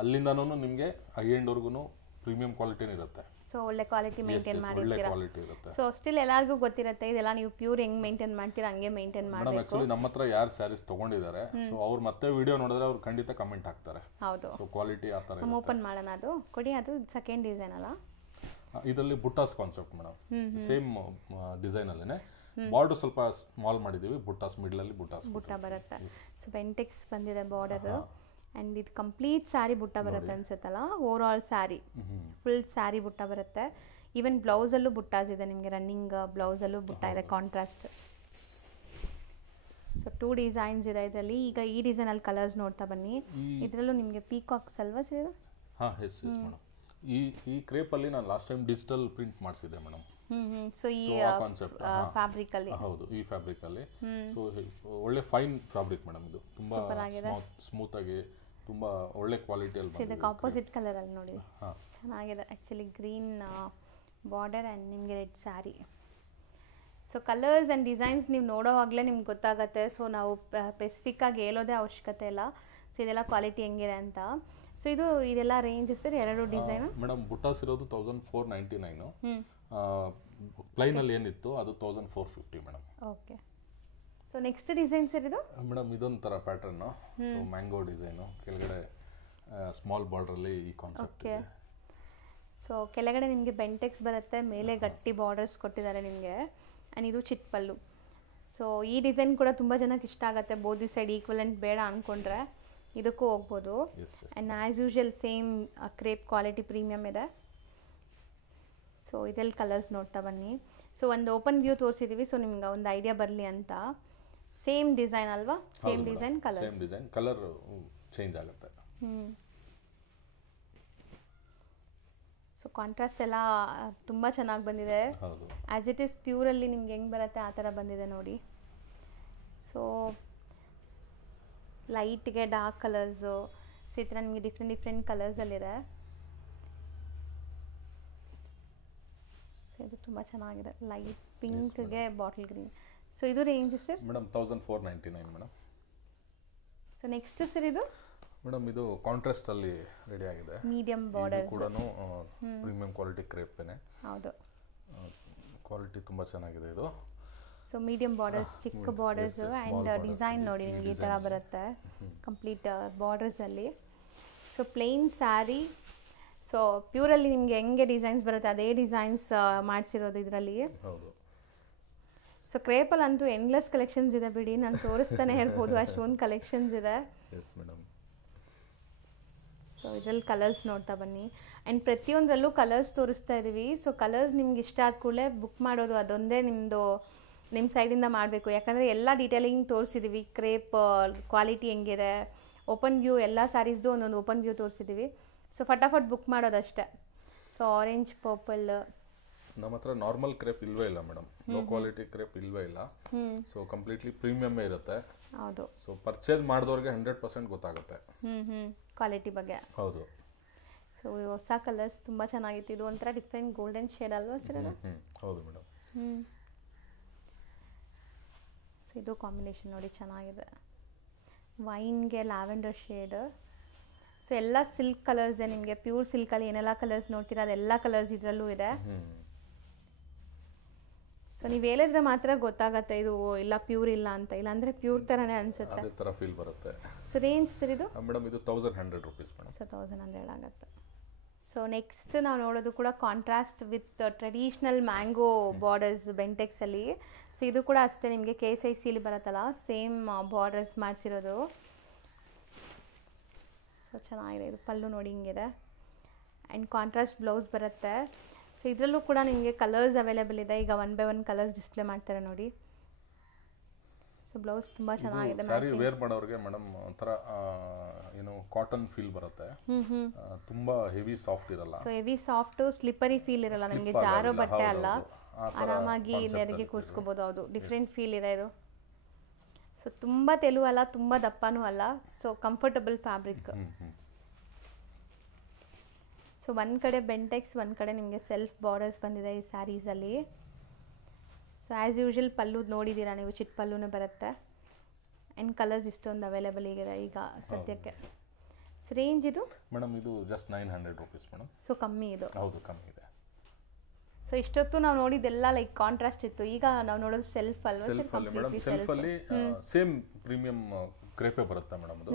ಅಲ್ಲಿಂದನೂ ನಿಮಗೆ ಹೈ ಎಂಡ್ ವರ್ಗು ಪ್ರೀಮಿಯಂ ಕ್ವಾಲಿಟಿನೇ ಇರುತ್ತೆ. ಸೊ ಒಳ್ಳೆ ಕ್ವಾಲಿಟಿ ಮೇಂಟೈನ್ ಮಾಡಿರ್ತೀರಾ. ಕ್ವಾಲಿಟಿ ಇರುತ್ತೆ. ಸೊ ಸ್ಟಿಲ್ ಎಲ್ಲರಿಗೂ ಗೊತ್ತಿರುತ್ತೆ ಇದೆಲ್ಲ ನೀವು ಪ್ಯೂರ್ ಹೆಂಗ್ ಮೇಂಟೈನ್ ಮಾಡ್ತೀರಾ ಹಂಗೆ ಮೇಂಟೈನ್ ಮಾಡಬೇಕು. ಆಕ್ಚುಲಿ ನಮ್ಮ ಹತ್ರ ಯಾರು ಸ್ಯಾರೀಸ್ ತಗೊಂಡಿದ್ದಾರೆ, ಸೊ ಅವ್ರು ಮತ್ತೆ ವಿಡಿಯೋ ನೋಡಿದ್ರೆ ಅವ್ರು ಖಂಡಿತ ಕಮೆಂಟ್ ಹಾಕ್ತಾರೆ. ಹೌದು. ಸೊ ಕ್ವಾಲಿಟಿ ಆ ಥರ. ಓಪನ್ ಮಾಡೋಣ, ಅದು ಕೊಡಿ. ಅದು ಸೆಕೆಂಡ್ ಡಿಸೈನ್ ಅಲ್ಲ, ಇದರಲ್ಲಿ buttas concept madam. Same design ಅಲ್ಲೇನೆ ಬಾರ್ಡರ್ ಸ್ವಲ್ಪ ಸ್ಮಾಲ್ ಮಾಡಿದೀವಿ. ಬುಟ್ಟಾಸ್ ಮಿಡ್ಲ್ ಅಲ್ಲಿ ಬುಟ್ಟ ಬರುತ್ತೆ. ಸೊ ಬೆಂಟೆಕ್ಸ್ ಬಂದಿದೆ ಬಾರ್ಡರ್. ಆ್ಯಂಡ್ ಇದು ಕಂಪ್ಲೀಟ್ ಸ್ಯಾರಿ ಬುಟ್ಟ ಬರುತ್ತೆ ಅನ್ಸುತ್ತಲ್ಲ. Over all sari full sari butta ಬರುತ್ತೆ. ಈವನ್ ಬ್ಲೌಸಲ್ಲೂ ಬುಟ್ಟಾಸ್ ಇದೆ ನಿಮಗೆ, ರನ್ನಿಂಗ್ ಬ್ಲೌಸಲ್ಲೂ ಬುಟ್ಟ ಇದೆ ಕಾಂಟ್ರಾಸ್ಟ್. ಸೊ ಸೊ 2 ಡಿಸೈನ್ಸ್ ಇದೆ ಇದರಲ್ಲಿ. ಈಗ ಈ ಡಿಸೈನಲ್ಲಿ ಕಲರ್ಸ್ ನೋಡ್ತಾ ಬನ್ನಿ. ಇದರಲ್ಲೂ ನಿಮಗೆ ಪೀಕಾಕ್ಸ್ ಅಲ್ವಾ ಸರ್? ಹಾಂ ಎಸ್ ಎಸ್ ಮೇಡಮ್. ಈ ಕ್ರೇಪಲ್ಲಿ ನಾನು ಲಾಸ್ಟ್ ಟೈಮ್ ಡಿಜಿಟಲ್ ಪ್ರಿಂಟ್ ಮಾಡಿಸಿದ್ದೆ ಮೇಡಮ್. ಸೊ ಈ ಕಾನ್ಸೆಪ್ಟ್ ಫ್ಯಾಬ್ರಿಕ್ ಅಲ್ಲಿ. ಹೌದು, ಈ ಫ್ಯಾಬ್ರಿಕ್ ಅಲ್ಲಿ. ಸೊ ಒಳ್ಳೆ ಫೈನ್ ಫ್ಯಾಬ್ರಿಕ್ ಮೇಡಮ್. ಇದು ತುಂಬಾ ಸ್ಮೂತ್ ಆಗಿ ತುಂಬಾ ಒಳ್ಳೆ ಕ್ವಾಲಿಟಿಯಲ್ಲಿ ಬಂದಿದೆ. ಇದಕ್ಕೆ ಆಪೋಸಿಟ್ ಕಲರ್ ಅಲ್ಲಿ ನೋಡಿ, ಚೆನ್ನಾಗಿದೆ ಆಕ್ಚುಲಿ. ಗ್ರೀನ್ ಬಾರ್ಡರ್ ಆ್ಯಂಡ್ ನಿಮಗೆ red sari. So colours and designs ನೀವು ನೋಡೋವಾಗಲೇ ನಿಮ್ಗೆ ಗೊತ್ತಾಗುತ್ತೆ. ಸೊ ನಾವು ಸ್ಪೆಸಿಫಿಕ್ ಆಗಿ ಹೇಳೋದೇ ಅವಶ್ಯಕತೆ ಇಲ್ಲ. ಸೊ ಇದೆಲ್ಲ ಕ್ವಾಲಿಟಿ ಹೆಂಗಿದೆ ಅಂತ. ಸೊ ಇದೆಲ್ಲ range sir? 2 design madam. Buttas ಇರೋದು 1499. ಪ್ಲೈನ್ ಅಲ್ಲಿ ಏನಿತ್ತು ಅದು 1450 madam. Okay. So next design sir ಇದು? ಮೇಡಮ್ ಇದೊಂಥರ ಪ್ಯಾಟರ್ನ್. ಸೊ ಮ್ಯಾಂಗೋ ಡಿಸೈನು, ಕೆಳಗಡೆ ಸ್ಮಾಲ್ ಬಾರ್ಡ್ರಲ್ಲಿ ಈ ಕಾನ್ಸೆಪ್ಟ್ ಇದೆ. ಸೊ ಕೆಳಗಡೆ ನಿಮಗೆ ಬೆಂಟೆಕ್ಸ್ ಬರುತ್ತೆ, ಮೇಲೆ ಗಟ್ಟಿ ಬಾರ್ಡರ್ಸ್ ಕೊಟ್ಟಿದ್ದಾರೆ ನಿಮಗೆ. ಆ್ಯಂಡ್ ಇದು ಚಿಟ್ ಪಲ್ಲು. ಸೊ ಈ ಡಿಸೈನ್ ಕೂಡ ತುಂಬ ಜನಕ್ಕೆ ಇಷ್ಟ ಆಗುತ್ತೆ. ಬೋದಿ ಸೈಡ್ ಈಕ್ವಲೆಂಟ್ ಬೇಡ ಅಂದ್ಕೊಂಡ್ರೆ ಇದಕ್ಕೂ ಹೋಗ್ಬೋದು. And as usual same crepe quality premium ಇದೆ. ಸೊ ಇದೆಲ್ಲ ಕಲರ್ಸ್ ನೋಡ್ತಾ ಬನ್ನಿ. ಸೊ ಒಂದು ಓಪನ್ ವ್ಯೂ ತೋರಿಸಿದ್ದೀವಿ, ಸೊ ನಿಮ್ಗೆ ಒಂದು ಐಡಿಯಾ ಬರಲಿ ಅಂತ. ಸೇಮ್ ಡಿಸೈನ್ ಅಲ್ವಾ? ಸೇಮ್ ಡಿಸೈನ್, ಕಲರ್ ಚೇಂಜ್ ಆಗುತ್ತೆ. ಸೊ ಕಾಂಟ್ರಾಸ್ಟ್ ಎಲ್ಲ ತುಂಬ ಚೆನ್ನಾಗಿ ಬಂದಿದೆ. ಆ್ಯಸ್ ಇಟ್ ಈಸ್ ಪ್ಯೂರಲ್ಲಿ ನಿಮ್ಗೆ ಹೆಂಗೆ ಬರುತ್ತೆ ಆ ಥರ ಬಂದಿದೆ ನೋಡಿ. ಸೊ ಲೈಟ್ಗೆ ಡಾರ್ಕ್ ಕಲರ್ಸು, ಸೊ ಈ ಥರ ನಿಮಗೆ ಡಿಫ್ರೆಂಟ್ ಕಲರ್ಸಲ್ಲಿದೆ. ಸೊ ಇದು ತುಂಬ ಚೆನ್ನಾಗಿದೆ. ಲೈಟ್ ಪಿಂಕ್ಗೆ ಬಾಟಲ್ ಗ್ರೀನ್. ಸೊ ಇದು range sir? Madam 1499 madam. So next sir ಇದು? ಮೇಡಮ್ ಇದು ಕಾಂಟ್ರಾಸ್ಟ್ ಅಲ್ಲಿ ರೆಡಿ ಆಗಿದೆ. ಮೀಡಿಯಂ ಬಾರ್ಡರ್ ಕೂಡ ಪ್ರೀಮಿಯಂ ಕ್ವಾಲಿಟಿ ಕ್ರೇಪೇನೆ. ಹೌದು, ಕ್ವಾಲಿಟಿ ತುಂಬ ಚೆನ್ನಾಗಿದೆ ಇದು. ಸೊ ಮೀಡಿಯಂ ಬಾರ್ಡರ್ಸ್, ಚಿಕ್ಕ ಬಾರ್ಡರ್ಸ್ ಆ್ಯಂಡ್ ಡಿಸೈನ್ ನೋಡಿ ನಿಮಗೆ ಈ ಥರ ಬರುತ್ತೆ ಕಂಪ್ಲೀಟ್ ಬಾರ್ಡರ್ಸಲ್ಲಿ. So plain sari. ಸೊ ಪ್ಯೂರಲ್ಲಿ ನಿಮಗೆ ಹೆಂಗೆ ಡಿಸೈನ್ಸ್ ಬರುತ್ತೆ ಅದೇ ಡಿಸೈನ್ಸ್ ಮಾಡಿಸಿರೋದು ಇದರಲ್ಲಿ. ಹೌದು. ಸೊ ಕ್ರೇಪಲ್ಲಿ ಅಂತೂ ಎಂಡ್ಲೆಸ್ ಕಲೆಕ್ಷನ್ಸ್ ಇದೆ ಬಿಡಿ, ನಾನು ತೋರಿಸ್ತಾನೆ ಇರ್ಬೋದು, ಅಷ್ಟೊಂದು ಕಲೆಕ್ಷನ್ಸ್ ಇದೆ. Yes madam. ಸೊ ಇದರಲ್ಲಿ ಕಲರ್ಸ್ ನೋಡ್ತಾ ಬನ್ನಿ. ಆ್ಯಂಡ್ ಪ್ರತಿಯೊಂದರಲ್ಲೂ ಕಲರ್ಸ್ ತೋರಿಸ್ತಾ ಇದ್ದೀವಿ. ಸೊ ಕಲರ್ಸ್ ನಿಮ್ಗೆ ಇಷ್ಟ ಆದ ಕೂಡಲೇ ಬುಕ್ ಮಾಡೋದು ಅದೊಂದೇ ನಿಮ್ಮ ಸೈಡಿಂದ ಮಾಡಬೇಕು. ಯಾಕಂದರೆ ಎಲ್ಲ ಡೀಟೇಲಿಂಗ್ ತೋರಿಸಿದ್ದೀವಿ. ಕ್ರೇಪ್ ಕ್ವಾಲಿಟಿ ಹೆಂಗಿದೆ, ಓಪನ್ ವ್ಯೂ, ಎಲ್ಲ ಸ್ಯಾರೀಸ್ದು ಒಂದೊಂದು ಓಪನ್ ವ್ಯೂ ತೋರಿಸಿದ್ದೀವಿ. ಸೊ ಫಟಾಫಟ್ ಬುಕ್ ಮಾಡೋದಷ್ಟೇ. So orange, purple. ನಮ್ಮ ಹತ್ರ ನಾರ್ಮಲ್ ಕ್ರೇಪ್ ಇಲ್ವೇ ಇಲ್ಲ ಮೇಡಮ್. ಲೋ ಕ್ವಾಲಿಟಿ ಕ್ರೇಪ್ ಇಲ್ವೇ ಇಲ್ಲ. ಸೊ ಕಂಪ್ಲೀಟ್ಲಿ ಪ್ರೀಮಿಯಮ್ ಇರುತ್ತೆ. ಹೌದು. ಸೊ ಪರ್ಚೇಸ್ ಮಾಡಿದವ್ರಿಗೆ 100% ಗೊತ್ತಾಗುತ್ತೆ ಕ್ವಾಲಿಟಿ ಬಗ್ಗೆ. ಹೌದು. ಸೊ ಹೊಸ ಕಲರ್ಸ್ ತುಂಬ ಚೆನ್ನಾಗಿತ್ತು. ಇದು ಒಂಥರ ಡಿಫ್ರೆಂಟ್ ಗೋಲ್ಡನ್ ಶೇಡ್ ಅಲ್ವಾ ಸರ್? ಹೌದು ಮೇಡಮ್. ಸೊ ಇದು ಕಾಂಬಿನೇಷನ್ ನೋಡಿ ಚೆನ್ನಾಗಿದೆ. ವೈನ್ಗೆ ಲ್ಯಾವೆಂಡರ್ ಶೇಡ್. ಸೊ ಎಲ್ಲ ಸಿಲ್ಕ್ ಕಲರ್ಸ್ ಇದೆ ನಿಮಗೆ. ಪ್ಯೂರ್ ಸಿಲ್ಕಲ್ಲಿ ಏನೆಲ್ಲ ಕಲರ್ಸ್ ನೋಡ್ತೀರಾ ಅದೆಲ್ಲ ಕಲರ್ಸ್ ಇದರಲ್ಲೂ ಇದೆ. ಸೊ ನೀವು ಹೇಳಿದ್ರೆ ಮಾತ್ರ ಗೊತ್ತಾಗತ್ತೆ ಇದು ಇಲ್ಲ ಪ್ಯೂರ್ ಇಲ್ಲ ಅಂತ. ಇಲ್ಲ ಅಂದ್ರೆ ಪ್ಯೂರ್ ತರನೇ ಅನ್ಸುತ್ತೆ, ಅದೇ ತರ ಫೀಲ್ ಬರುತ್ತೆ. ಸೊ ರೇಂಜ್ ಸರ್ ಇದು? ಮೇಡಮ್ ಇದು 1100 ರೂಪೀಸ್ ಮೇಡಮ್. ಸೊ 1100 ಆಗುತ್ತೆ. ಸೊ ನೆಕ್ಸ್ಟ್ ನಾವು ನೋಡೋದು ಕೂಡ contrast with traditional mango borders Bentex ಅಲ್ಲಿ. ಸೊ ಇದು ಕೂಡ ಅಷ್ಟೇ ನಿಮಗೆ KSICಲಿ ಬರುತ್ತಲ್ಲ ಸೇಮ್ ಬಾರ್ಡರ್ಸ್ ಮಾಡಿಸಿರೋದು. ಸೊ ಚೆನ್ನಾಗಿದೆ. ಇದು ಪಲ್ಲು ನೋಡಿ ಹಿಂಗಿದೆ ಆ್ಯಂಡ್ ಕಾಂಟ್ರಾಸ್ಟ್ ಬ್ಲೌಸ್ ಬರುತ್ತೆ. ಸೊ ಇದರಲ್ಲೂ ಕೂಡ ನಿಮಗೆ ಕಲರ್ಸ್ ಅವೈಲೇಬಲ್ ಇದೆ. ಈಗ 1 by 1 ಕಲರ್ಸ್ ಡಿಸ್ಪ್ಲೇ ಮಾಡ್ತಾರೆ ನೋಡಿ. ಸೊ ಬ್ಲೌಸ್ ತುಂಬ ಚೆನ್ನಾಗಿದೆ. ಸ್ಯಾರಿ ವೇರ್ ಮಾಡೋರಿಗೆ ಮೇಡಮ್ ಒಂಥರ ಏನು ಕಾಟನ್ ಫೀಲ್ ಬರುತ್ತೆ. ತುಂಬಾ ಹೆವಿ ಸಾಫ್ಟ್ ಇರಲ್ಲ. So heavy soft slippery feel ಇರಲ್ಲ ನಿಮಗೆ. ಜಾರೋ ಬಟ್ಟೆ ಅಲ್ಲ, ಆರಾಮಾಗಿ ನೆರಿಗೆ ಕೂರಿಸ್ಕೋಬಹುದು. ಹೌದು, ಡಿಫ್ರೆಂಟ್ ಫೀಲ್ ಇದೆ ಇದು. ಸೊ ತುಂಬ ತೆಲು ಅಲ್ಲ, ತುಂಬ ದಪ್ಪನೂ ಅಲ್ಲ. So comfortable fabric. ಸೊ ಒಂದು ಕಡೆ ಬೆಂಟೆಕ್ಸ್, ಒಂದು ಕಡೆ ನಿಮಗೆ ಸೆಲ್ಫ್ ಬಾರ್ಡರ್ಸ್ ಬಂದಿದೆ ಈ ಸ್ಯಾರೀಸಲ್ಲಿ. ಸೊ ಆ್ಯಸ್ ಯೂಶುವಲ್ ಪಲ್ಲು ನೋಡಿದ್ದೀರಾ ನೀವು, ಚಿಟ್ ಪಲ್ಲುನೇ ಬರುತ್ತೆ. ಆ್ಯಂಡ್ ಕಲರ್ಸ್ ಇಷ್ಟೊಂದು ಅವೈಲೇಬಲ್ ಇದೆ ಈಗ ಸದ್ಯಕ್ಕೆ. ಸೊ ರೇಂಜ್ ಇದು ಮೇಡಮ್ ಇದು ಜಸ್ಟ್ 900 ರೂಪೀಸ್ ಮೇಡಮ್. ಸೊ ಕಮ್ಮಿ ಇದು. ಹೌದು, ಕಮ್ಮಿ ಇದೆ. ಸೊ ಇಷ್ಟೊತ್ತು ನಾವು ನೋಡಿದ್ದೆಲ್ಲ ಲೈಕ್ ಕಾಂಟ್ರಾಸ್ಟ್ ಇತ್ತು. ಈಗ ನಾವು ನೋಡೋದು ಸೆಲ್ಫ್ ಅಲ್ವಾ? ಸೆಲ್ಫ್ ಅಲ್ಲಿ ಸೇಮ್ ಪ್ರೀಮಿಯಂ ಕ್ರೇಪೆ ಬರುತ್ತೆ ಮೇಡಮ್. ಅದು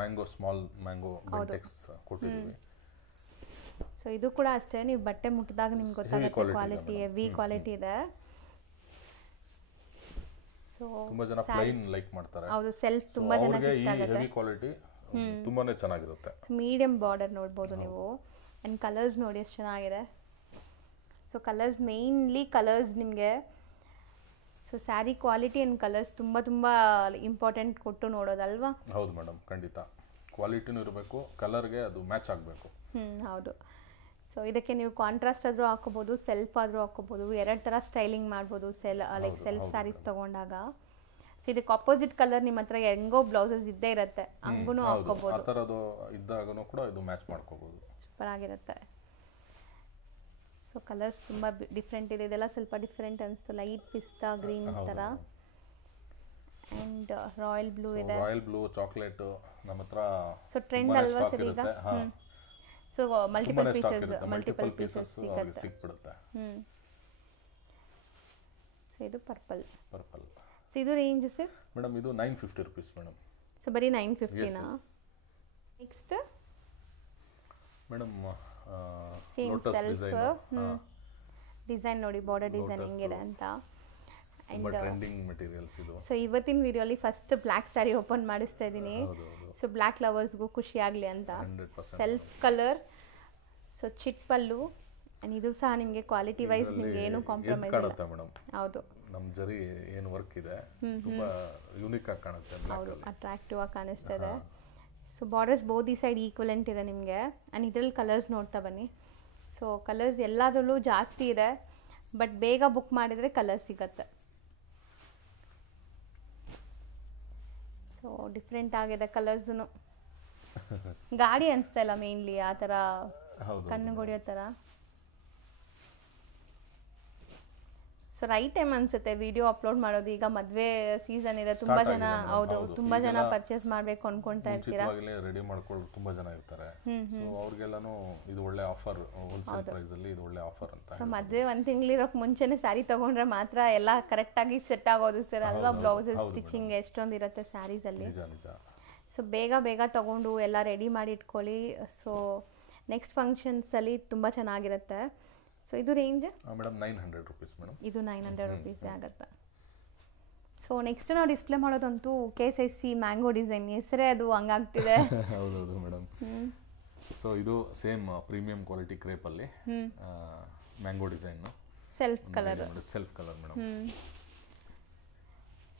ಮ್ಯಾಂಗೋ, ಸ್ಮಾಲ್ ಮ್ಯಾಂಗೋ ಬೆಂಟೆಕ್ಸ್ ಕೊಟ್ಟಿದ್ದೀವಿ. ಸೊ ಇದು ಕೂಡ ಅಷ್ಟೇ, ನೀವು ಬಟ್ಟೆ ಮುಟ್ಟಿದಾಗ ನಿಮ್ಗೆ ಗೊತ್ತಾಗುತ್ತೆ ಕ್ವಾಲಿಟಿ, ಹೆವಿ ಕ್ವಾಲಿಟಿ ಇದೆ. ಸೊ ತುಂಬಾ ಜನ ಪ್ಲೈನ್ ಲೈಕ್ ಮಾಡ್ತಾರೆ. ಹೌದು, ಸೆಲ್ಫ್ ತುಂಬಾ ಜನಕ್ಕೆ ಇಷ್ಟ ಆಗುತ್ತೆ. ಹೆವಿ ಕ್ವಾಲಿಟಿ ತುಂಬಾನೇ ಚೆನ್ನಾಗಿರುತ್ತೆ. ಮೀಡಿಯಂ ಬಾರ್ಡರ್ ನೋಡ್ಬೋದು ನೀವು. ಆ್ಯಂಡ್ ಕಲರ್ಸ್ ನೋಡಿ ಎಷ್ಟು ಚೆನ್ನಾಗಿದೆ. ಸೊ ಕಲರ್ಸ್ ಮೇನ್ಲಿ ಕಲರ್ಸ್ ನಿಮಗೆ so sari quality and colours ತುಂಬ ಇಂಪಾರ್ಟೆಂಟ್ ಕೊಟ್ಟು ನೋಡೋದಲ್ವಾ? ಹೌದು ಮೇಡಮ್, ಖಂಡಿತ ಕ್ವಾಲಿಟಿನೂ ಇರಬೇಕು, ಕಲರ್ಗೆ ಅದು ಮ್ಯಾಚ್ ಆಗಬೇಕು. ಹೌದು. ಸೊ ಇದಕ್ಕೆ ನೀವು ಕಾಂಟ್ರಾಸ್ಟ್ ಆದರೂ ಹಾಕೋಬೋದು, ಸೆಲ್ಫ್ ಆದರೂ ಹಾಕೋಬೋದು, ಎರಡು ಥರ ಸ್ಟೈಲಿಂಗ್ ಮಾಡ್ಬೋದು ಲೈಕ್ ಸೆಲ್ಫ್ ಸ್ಯಾರೀಸ್ ತೊಗೊಂಡಾಗ. ಸೊ ಇದಕ್ಕೆ ಆಪೋಸಿಟ್ ಕಲರ್ ನಿಮ್ಮ ಹತ್ರ ಹೆಂಗೋ ಬ್ಲೌಸಸ್ ಇದ್ದೇ ಇರುತ್ತೆ, ಹಂಗೂ ಹಾಕೋಬೋದು. ಆ ಥರದ್ದು ಇದ್ದಾಗನೂ ಕೂಡ ಇದು ಮ್ಯಾಚ್ ಮಾಡ್ಕೋಬೋದು. ಸೂಪರ್ ಆಗಿರುತ್ತೆ. ಸೊ ಕಲರ್ಸ್ ತುಂಬ ಡಿಫ್ರೆಂಟ್ ಇದೆ, ಇದೆಲ್ಲ ಸ್ವಲ್ಪ ಡಿಫ್ರೆಂಟ್ ಅನಿಸ್ತು, ಲೈಟ್ ಪಿಸ್ತಾ ಗ್ರೀನ್ ಥರ ಆ್ಯಂಡ್ ರಾಯಲ್ ಬ್ಲೂ ಇದೆ. ರಾಯಲ್ ಬ್ಲೂ, ಚಾಕ್ಲೇಟ್ ನಮ್ಮ ಹತ್ರ ಸೊ ಟ್ರೆಂಡ್ ಅಲ್ವಾ ಸರ್ ಈಗ? ಸೊ ಮಲ್ಟಿಪಲ್ ಪೀಸಸ್ ಸಿಕ್ಬಿಡುತ್ತೆ. ಸೊ ಇದು ಪರ್ಪಲ್. ಸೊ ಇದು ರೇಂಜ್ ಸರ್? ಮೇಡಮ್ ಇದು 950 rupees ಮೇಡಮ್. ಸೊ ಬರೀ 950ನಾ? ನೆಕ್ಸ್ಟ್ ಮೇಡಮ್ ಲೋಟಸ್ ಡಿಸೈನ್ ನೋಡಿ, ಬಾರ್ಡರ್ ಡಿಸೈನ್ ಹೆಂಗಿದೆ ಅಂತ. ತುಂಬಾ ಟ್ರೆಂಡಿಂಗ್ ಮೆಟೀರಿಯಲ್ಸ್ ಇದು. ಸೊ ಇವತ್ತಿನ ವಿಡಿಯೋಲಿ ಫಸ್ಟ್ ಬ್ಲ್ಯಾಕ್ ಸ್ಯಾರಿ ಓಪನ್ ಮಾಡಿಸ್ತಾ ಇದ್ದೀನಿ. ಸೊ ಬ್ಲ್ಯಾಕ್ ಲವರ್ಸ್ಗೂ ಖುಷಿ ಆಗಲಿ ಅಂತ. Self colour, so chit pallu, and ಇದು ಸಹ ನಿಮಗೆ ಕ್ವಾಲಿಟಿ ವೈಸ್ ನಿಮಗೆ ಏನು ಕಾಂಪ್ರಮೈಸ್ ಕಾಣುತ್ತೆ ಮೇಡಮ್. ಹೌದು, ನಮ್ಮ ಜರಿ ಏನು ವರ್ಕ್ ಇದೆ ತುಂಬಾ ಯೂನಿಕ್ ಆಗಿ ಕಾಣುತ್ತೆ, ಹೌದು ಅಟ್ರಾಕ್ಟಿವ್ ಆಗಿ ಕಾಣಿಸ್ತಾ ಇದೆ. ಸೊ ಬಾರ್ಡರ್ಸ್ ಬೋತ್ ಈ ಸೈಡ್ ಈಕ್ವಲೆಂಟ್ ಇದೆ ನಿಮಗೆ. ಆ್ಯಂಡ್ ಇದರಲ್ಲಿ ಕಲರ್ಸ್ ನೋಡ್ತಾ ಬನ್ನಿ. ಸೊ ಕಲರ್ಸ್ ಎಲ್ಲದರಲ್ಲೂ ಜಾಸ್ತಿ ಇದೆ, ಬಟ್ ಬೇಗ ಬುಕ್ ಮಾಡಿದರೆ ಕಲರ್ ಸಿಗತ್ತೆ. ಸೊ ಡಿಫ್ರೆಂಟ್ ಆಗಿದೆ ಕಲರ್ಸ್ನು. ಗಾಡಿ ಅನಿಸ್ತಾ ಇಲ್ಲ ಮೇನ್ಲಿ, ಆ ಥರ ಕಣ್ಣು ಹೊಡಿಯೋ ಥರ. ಸೊ ರೈಟ್ ಟೈಮ್ ಅನ್ಸುತ್ತೆ ವಿಡಿಯೋ ಅಪ್ಲೋಡ್ ಮಾಡೋದು. ಈಗ ಮದುವೆ ಸೀಸನ್ ಇದೆ, ತುಂಬಾ ಜನ ತುಂಬಾ ಜನ ಪರ್ಚೇಸ್ ಮಾಡಬೇಕು ಅನ್ಕೊಂತಾ ಇರ್ತೀರಾ. ರೆಡಿ ಮಾಡ್ಕೊಳ್ಳೋ ತುಂಬಾ ಜನ ಇರ್ತಾರೆ. ಸೊ ಅವ್ರಿಗೆಲ್ಲಾನು ಇದು ಒಳ್ಳೆ ಆಫರ್, ಹೋಲ್ಸೇಲ್ ಪ್ರೈಸ್ ಅಲ್ಲಿ ಇದು ಒಳ್ಳೆ ಆಫರ್ ಅಂತ. ಸೊ ಮದುವೆ ಒಂದು ತಿಂಗಳಿರೋಕೆ ಮುಂಚೆನೆ ಸ್ಯಾರಿ ತಗೊಂಡ್ರೆ ಮಾತ್ರ ಎಲ್ಲ ಕರೆಕ್ಟ್ ಆಗಿ ಸೆಟ್ ಆಗೋದು ಸರ್ ಅಲ್ವಾ? ಬ್ಲೌಸಸ್ ಸ್ಟಿಚಿಂಗ್ ಎಷ್ಟೊಂದು ಇರುತ್ತೆ ಸ್ಯಾರೀಸ್ ಅಲ್ಲಿ. ಸೊ ಬೇಗ ತಗೊಂಡು ಎಲ್ಲ ರೆಡಿ ಮಾಡಿ ಇಟ್ಕೊಳ್ಳಿ. ಸೊ ನೆಕ್ಸ್ಟ್ ಫಂಕ್ಷನ್ಸ್ ಅಲ್ಲಿ ತುಂಬಾ ಚೆನ್ನಾಗಿರುತ್ತೆ. ಸೊ ಇದು ರೇಂಜ್ ಮೇಡಮ್ 900 rupees ಮೇಡಮ್. ಇದು 900 rupees ಆಗುತ್ತೆ. ಸೊ ನೆಕ್ಸ್ಟ್ ನಾವು ಡಿಸ್ಪ್ಲೇ ಮಾಡೋದಂತೂ KSSC ಮ್ಯಾಂಗೋ ಡಿಸೈನ್, ಹೆಸರೇ ಅದು ಹಂಗಾಗ್ತಿದೆ. ಹೌದೌದು ಮೇಡಮ್. ಸೊ ಇದು ಸೇಮ್ ಪ್ರೀಮಿಯಂ ಕ್ವಾಲಿಟಿ ಕ್ರೇಪ್ ಅಲ್ಲಿ mango design, self colour madam.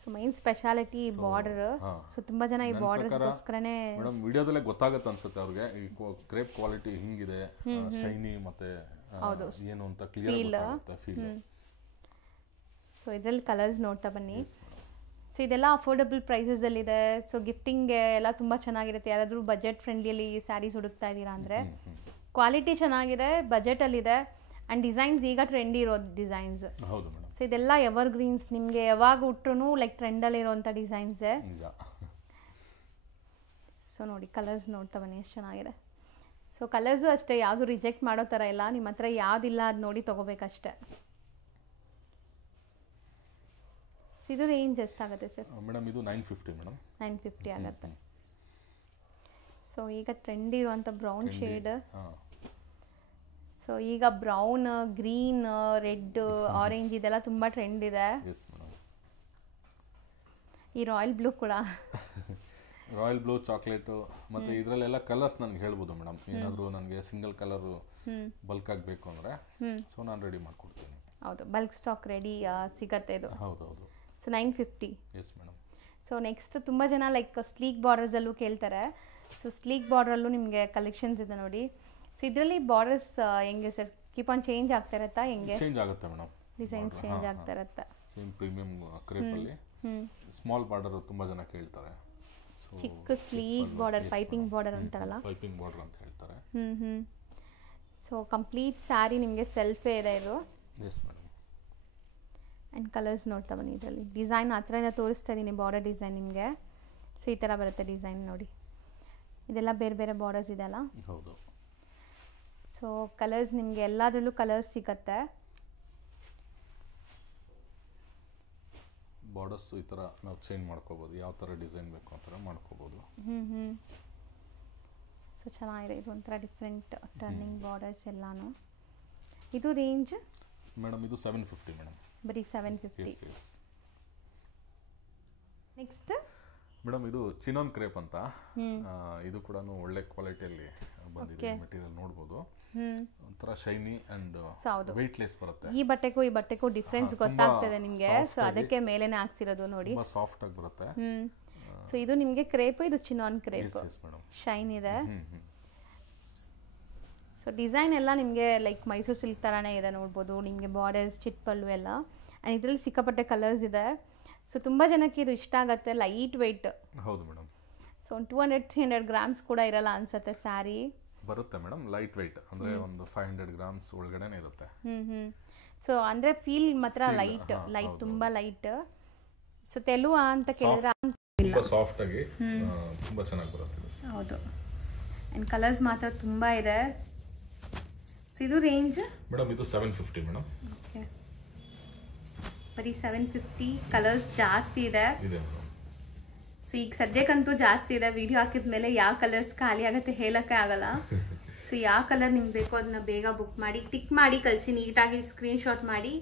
So main speciality border. So ತುಂಬಾ ಜನ ಈ ಬಾರ್ಡರ್ಸ್ಗೋಸ್ಕರನೇ ಮೇಡಮ್ ವಿಡಿಯೋದಲ್ಲೇ ಗೊತ್ತಾಗುತ್ತೆ ಅನ್ಸುತ್ತೆ ಅವ್ರಿಗೆ ಈ ಕ್ರೇಪ್ ಕ್ವಾಲಿಟಿ ಹಿಂಗಿದೆ, ಶೈನಿ ಮತ್ತೆ ಏನು ಅಂತ ಕ್ಲಿಯರ್ ಆಗುತ್ತೆ ಫೀಲ್. ಸೊ ಇದರಲ್ಲಿ ಕಲರ್ಸ್ ನೋಡ್ತಾ ಬನ್ನಿ. ಸೊ ಇದೆಲ್ಲ ಅಫೋರ್ಡಬಲ್ ಪ್ರೈಸಸ್ ಅಲ್ಲಿ ಇದೆ. ಸೊ ಗಿಫ್ಟಿಂಗ್ಗೆ ಎಲ್ಲ ತುಂಬಾ ಚೆನ್ನಾಗಿರುತ್ತೆ. ಯಾರಾದ್ರೂ ಬಜೆಟ್ ಫ್ರೆಂಡ್ಲಿಯಲ್ಲಿ ಸ್ಯಾರೀಸ್ ಹುಡುಕ್ತಾ ಇದ್ದೀರಾ ಅಂದ್ರೆ ಕ್ವಾಲಿಟಿ ಚೆನ್ನಾಗಿದೆ, ಬಜೆಟ್ ಅಲ್ಲಿ ಇದೆ, ಅಂಡ್ ಡಿಸೈನ್ಸ್ ಈಗ ಟ್ರೆಂಡಿ ಇರೋದು ಡಿಸೈನ್ಸ್. ಹೌದು ಮೇಡಮ್. ಸೊ ಇದೆಲ್ಲ ಎವರ್ ಗ್ರೀನ್ಸ್, ನಿಮಗೆ ಯಾವಾಗ ಉಟ್ರು ಲೈಕ್ ಟ್ರೆಂಡಲ್ಲಿ ಇರೋಂಥ ಡಿಸೈನ್ಸ್. ಸೊ ನೋಡಿ ಕಲರ್ಸ್ ನೋಡ್ತಾ ಬನ್ನಿ ಎಷ್ಟು ಚೆನ್ನಾಗಿದೆ. ಸೊ ಕಲರ್ಸು ಅಷ್ಟೇ, ಯಾವುದು ರಿಜೆಕ್ಟ್ ಮಾಡೋ ಥರ ಇಲ್ಲ, ನಿಮ್ಮ ಹತ್ರ ಯಾವುದಿಲ್ಲ ಅದು ನೋಡಿ ತೊಗೋಬೇಕಷ್ಟೆ. ಇದು ರೇಂಜ್ ಎಷ್ಟಾಗುತ್ತೆ ಸರ್? ಮೇಡಮ್ ಇದು 950 ಮೇಡಮ್. 950 ಆಗುತ್ತೆ. ಸೊ ಈಗ ಟ್ರೆಂಡ್ ಇರುವಂಥ ಬ್ರೌನ್ ಶೇಡ್. ಸೊ ಈಗ ಬ್ರೌನ್, ಗ್ರೀನ್, ರೆಡ್, ಆರೆಂಜ್ ಇದೆಲ್ಲ ತುಂಬ ಟ್ರೆಂಡ್ ಇದೆ. ಈ ರಾಯಲ್ ಬ್ಲೂ ಕೂಡ ರಾಯಲ್ ಬ್ಲೂ, ಚಾಕ್ಲೇಟು, ಮತ್ತೆ ಇದರಲ್ಲೆಲ್ಲ ಕಲರ್ಸ್ ನನಗೆ ಹೇಳ್ಬೋದು ಮೇಡಮ್. ಏನಾದರೂ ನನಗೆ ಸಿಂಗಲ್ ಕಲರ್ ಬಲ್ಕ್ ಆಗಬೇಕು ಅಂದರೆ ಸೊ ನಾನು ರೆಡಿ ಮಾಡ್ಕೊಡ್ತೀನಿ. ಹೌದು, ಬಲ್ಕ್ ಸ್ಟಾಕ್ ರೆಡಿ ಸಿಗತ್ತೆ ಇದು. ಹೌದೌದು. So 950. Yes madam. So next ತುಂಬ ಜನ ಲೈಕ್ ಸ್ಲೀಕ್ ಬಾರ್ಡರ್ಸಲ್ಲೂ ಕೇಳ್ತಾರೆ. ಸೊ ಸ್ಲೀಕ್ ಬಾರ್ಡ್ರಲ್ಲೂ ನಿಮಗೆ ಕಲೆಕ್ಷನ್ಸ್ ಇದೆ ನೋಡಿ. ಸೊ ಇದರಲ್ಲಿ ಬಾರ್ಡರ್ಸ್ ಹೆಂಗೆ ಸರ್, ಕೀಪ್ ಆನ್ ಚೇಂಜ್ ಆಗ್ತಾ ಇರತ್ತಾ ಹೆಂಗೆ? ಚೇಂಜ್ ಆಗುತ್ತೆ ಮೇಡಮ್, ಡಿಸೈನ್ಸ್ ಚೇಂಜ್ ಆಗ್ತಾ ಇರುತ್ತೆ. ಸೇಮ್ ಪ್ರೀಮಿಯಂ ಕ್ರೇಪಲ್ಲಿ ಸ್ಮಾಲ್ ಬಾರ್ಡರ್ ತುಂಬ ಜನ ಕೇಳ್ತಾರೆ. ಚಿಕ್ಕ ಸ್ಲೀಕ್ ಬಾರ್ಡರ್, ಪೈಪಿಂಗ್ ಬಾರ್ಡರ್ ಅಂತಾರಲ್ಲ, ಪೈಪಿಂಗ್ ಬಾರ್ಡರ್ ಅಂತ ಹೇಳ್ತಾರೆ. ಸೊ ಕಂಪ್ಲೀಟ್ ಸ್ಯಾರಿ ನಿಮಗೆ ಸೆಲ್ಫೇ ಇದೆ ಇದು. Yes madam. ಆ್ಯಂಡ್ ಕಲರ್ಸ್ ನೋಡ್ತಾ ಬನ್ನಿ. ಇದರಲ್ಲಿ ಡಿಸೈನ್ ಆ ಥರ ತೋರಿಸ್ತಾ ಇದ್ದೀನಿ, ಬಾರ್ಡರ್ ಡಿಸೈನ್ ನಿಮಗೆ. ಸೊ ಈ ಥರ ಬರುತ್ತೆ ಡಿಸೈನ್ ನೋಡಿ. ಇದೆಲ್ಲ ಬೇರೆ ಬೇರೆ ಬಾರ್ಡರ್ಸ್ ಇದೆ ಅಲ್ಲ? ಹೌದು. ಸೊ ಕಲರ್ಸ್ ನಿಮಗೆ ಎಲ್ಲದರಲ್ಲೂ ಕಲರ್ಸ್ ಸಿಗತ್ತೆ. ಬಾರ್ಡರ್ಸ್ ಈ ಥರ ನಾವು ಚೇಂಜ್ ಮಾಡ್ಕೋಬೋದು, ಯಾವ ಥರ ಡಿಸೈನ್ ಬೇಕು ಆ ಥರ ಮಾಡ್ಕೋಬೋದು. ಸೊ ಚೆನ್ನಾಗಿದೆ, ಇದು ಒಂಥರ ಡಿಫ್ರೆಂಟ್ ಟರ್ನಿಂಗ್ ಬಾರ್ಡರ್ಸ್ ಎಲ್ಲಾನು. ಇದು ರೇಂಜ್ ಮೇಡಮ್ ಇದು 750 ಮೇಡಮ್. ಬರೀ 750. ನೆಕ್ಸ್ಟ್ ಮೇಡಮ್ ಇದು ಚಿನಾನ್ ಕ್ರೇಪ್ ಅಂತ, ಇದು ಕೂಡ ಒಳ್ಳೆ ಕ್ವಾಲಿಟಿಯಲ್ಲಿ ಬಂದಿದೆ ಮೆಟೀರಿಯಲ್ ನೋಡ್ಬೋದು. ಒಂಥರ ಶೈನಿ ಅಂಡ್ ವೆಯ್ಟ್ಲೆಸ್ ಬರುತ್ತೆ. ಈ ಬಟ್ಟೆಗೂ ಡಿಫ್ರೆನ್ಸ್ ಗೊತ್ತಾಗ್ತದೆ ನಿಮಗೆ. ಸೊ ಅದಕ್ಕೆ ಮೇಲೆನೆ ಹಾಕ್ಸಿರೋದು ನೋಡಿ, ತುಂಬಾ ಸಾಫ್ಟ್ ಆಗಿ ಬರುತ್ತೆ. ಸೊ ಇದು ನಿಮಗೆ ಕ್ರೇಪ್, ಇದು ಚಿನಾನ್ ಕ್ರೇಪ್, ಶೈನ್ ಇದೆ. ಸೊ ಡಿಸೈನ್ ಎಲ್ಲ ನಿಮಗೆ ಲೈಕ್ ಮೈಸೂರು ಸಿಲ್ಕ್ ಥರನೇ ಇದೆ ನೋಡ್ಬೋದು. ನಿಮಗೆ ಬಾರ್ಡರ್ಸ್, ಚಿಟ್ಪಲ್ಲು ಎಲ್ಲ. ಆ್ಯಂಡ್ ಇದರಲ್ಲಿ ಸಿಕ್ಕಾಪಟ್ಟೆ ಕಲರ್ಸ್ ಇದೆ. ಸೊ ತುಂಬ ಜನಕ್ಕೆ ಇದು ಇಷ್ಟ ಆಗುತ್ತೆ. Light weight. ಹೌದು ಮೇಡಮ್. ಸೊ 200-300 ಗ್ರಾಮ್ಸ್ ಕೂಡ ಇರಲ್ಲ ಅನ್ಸುತ್ತೆ ಸ್ಯಾರಿ. ಬರುತ್ತೆ ಮೇಡಮ್, ಲೈಟ್ ವೆಯ್ಟ್ ಅಂದರೆ ಒಂದು 500 ಗ್ರಾಮ್ಸ್ ಒಳಗಡೆನೇ ಇರುತ್ತೆ. ಸೊ ಅಂದರೆ ಫೀಲ್ ಮಾತ್ರ ಲೈಟ್ ತುಂಬ ಲೈಟ್. ಸೊ ತೆಲುವ ಅಂತ ಕೇಳಿದ್ರೆ ತುಂಬ ಸಾಫ್ಟ್ ಆಗಿ ತುಂಬ ಚೆನ್ನಾಗಿ ಬರುತ್ತೆ. ಹೌದು. ಆ್ಯಂಡ್ ಕಲರ್ಸ್ ಮಾತ್ರ ತುಂಬ ಇದೆ. ಸೊ ಇದು ರೇಂಜ್ ಮೇಡಮ್ ಇದು 750 ಮೇಡಮ್. ಓಕೆ, ಬರೀ 750. ಕಲರ್ಸ್ ಜಾಸ್ತಿ ಇದೆ. ಸೊ ಈಗ ಸದ್ಯಕ್ಕಂತೂ ಜಾಸ್ತಿ ಇದೆ. ವಿಡಿಯೋ ಹಾಕಿದ ಮೇಲೆ ಯಾವ ಕಲರ್ಸ್ ಖಾಲಿ ಆಗುತ್ತೆ ಹೇಳೋಕ್ಕೆ ಆಗಲ್ಲ. ಸೊ ಯಾವ ಕಲರ್ ನಿಮ್ಗೆ ಬೇಕೋ ಅದನ್ನ ಬೇಗ ಬುಕ್ ಮಾಡಿ, ಟಿಕ್ ಮಾಡಿ ಕಳಿಸಿ. ನೀಟಾಗಿ ಸ್ಕ್ರೀನ್ಶಾಟ್ ಮಾಡಿ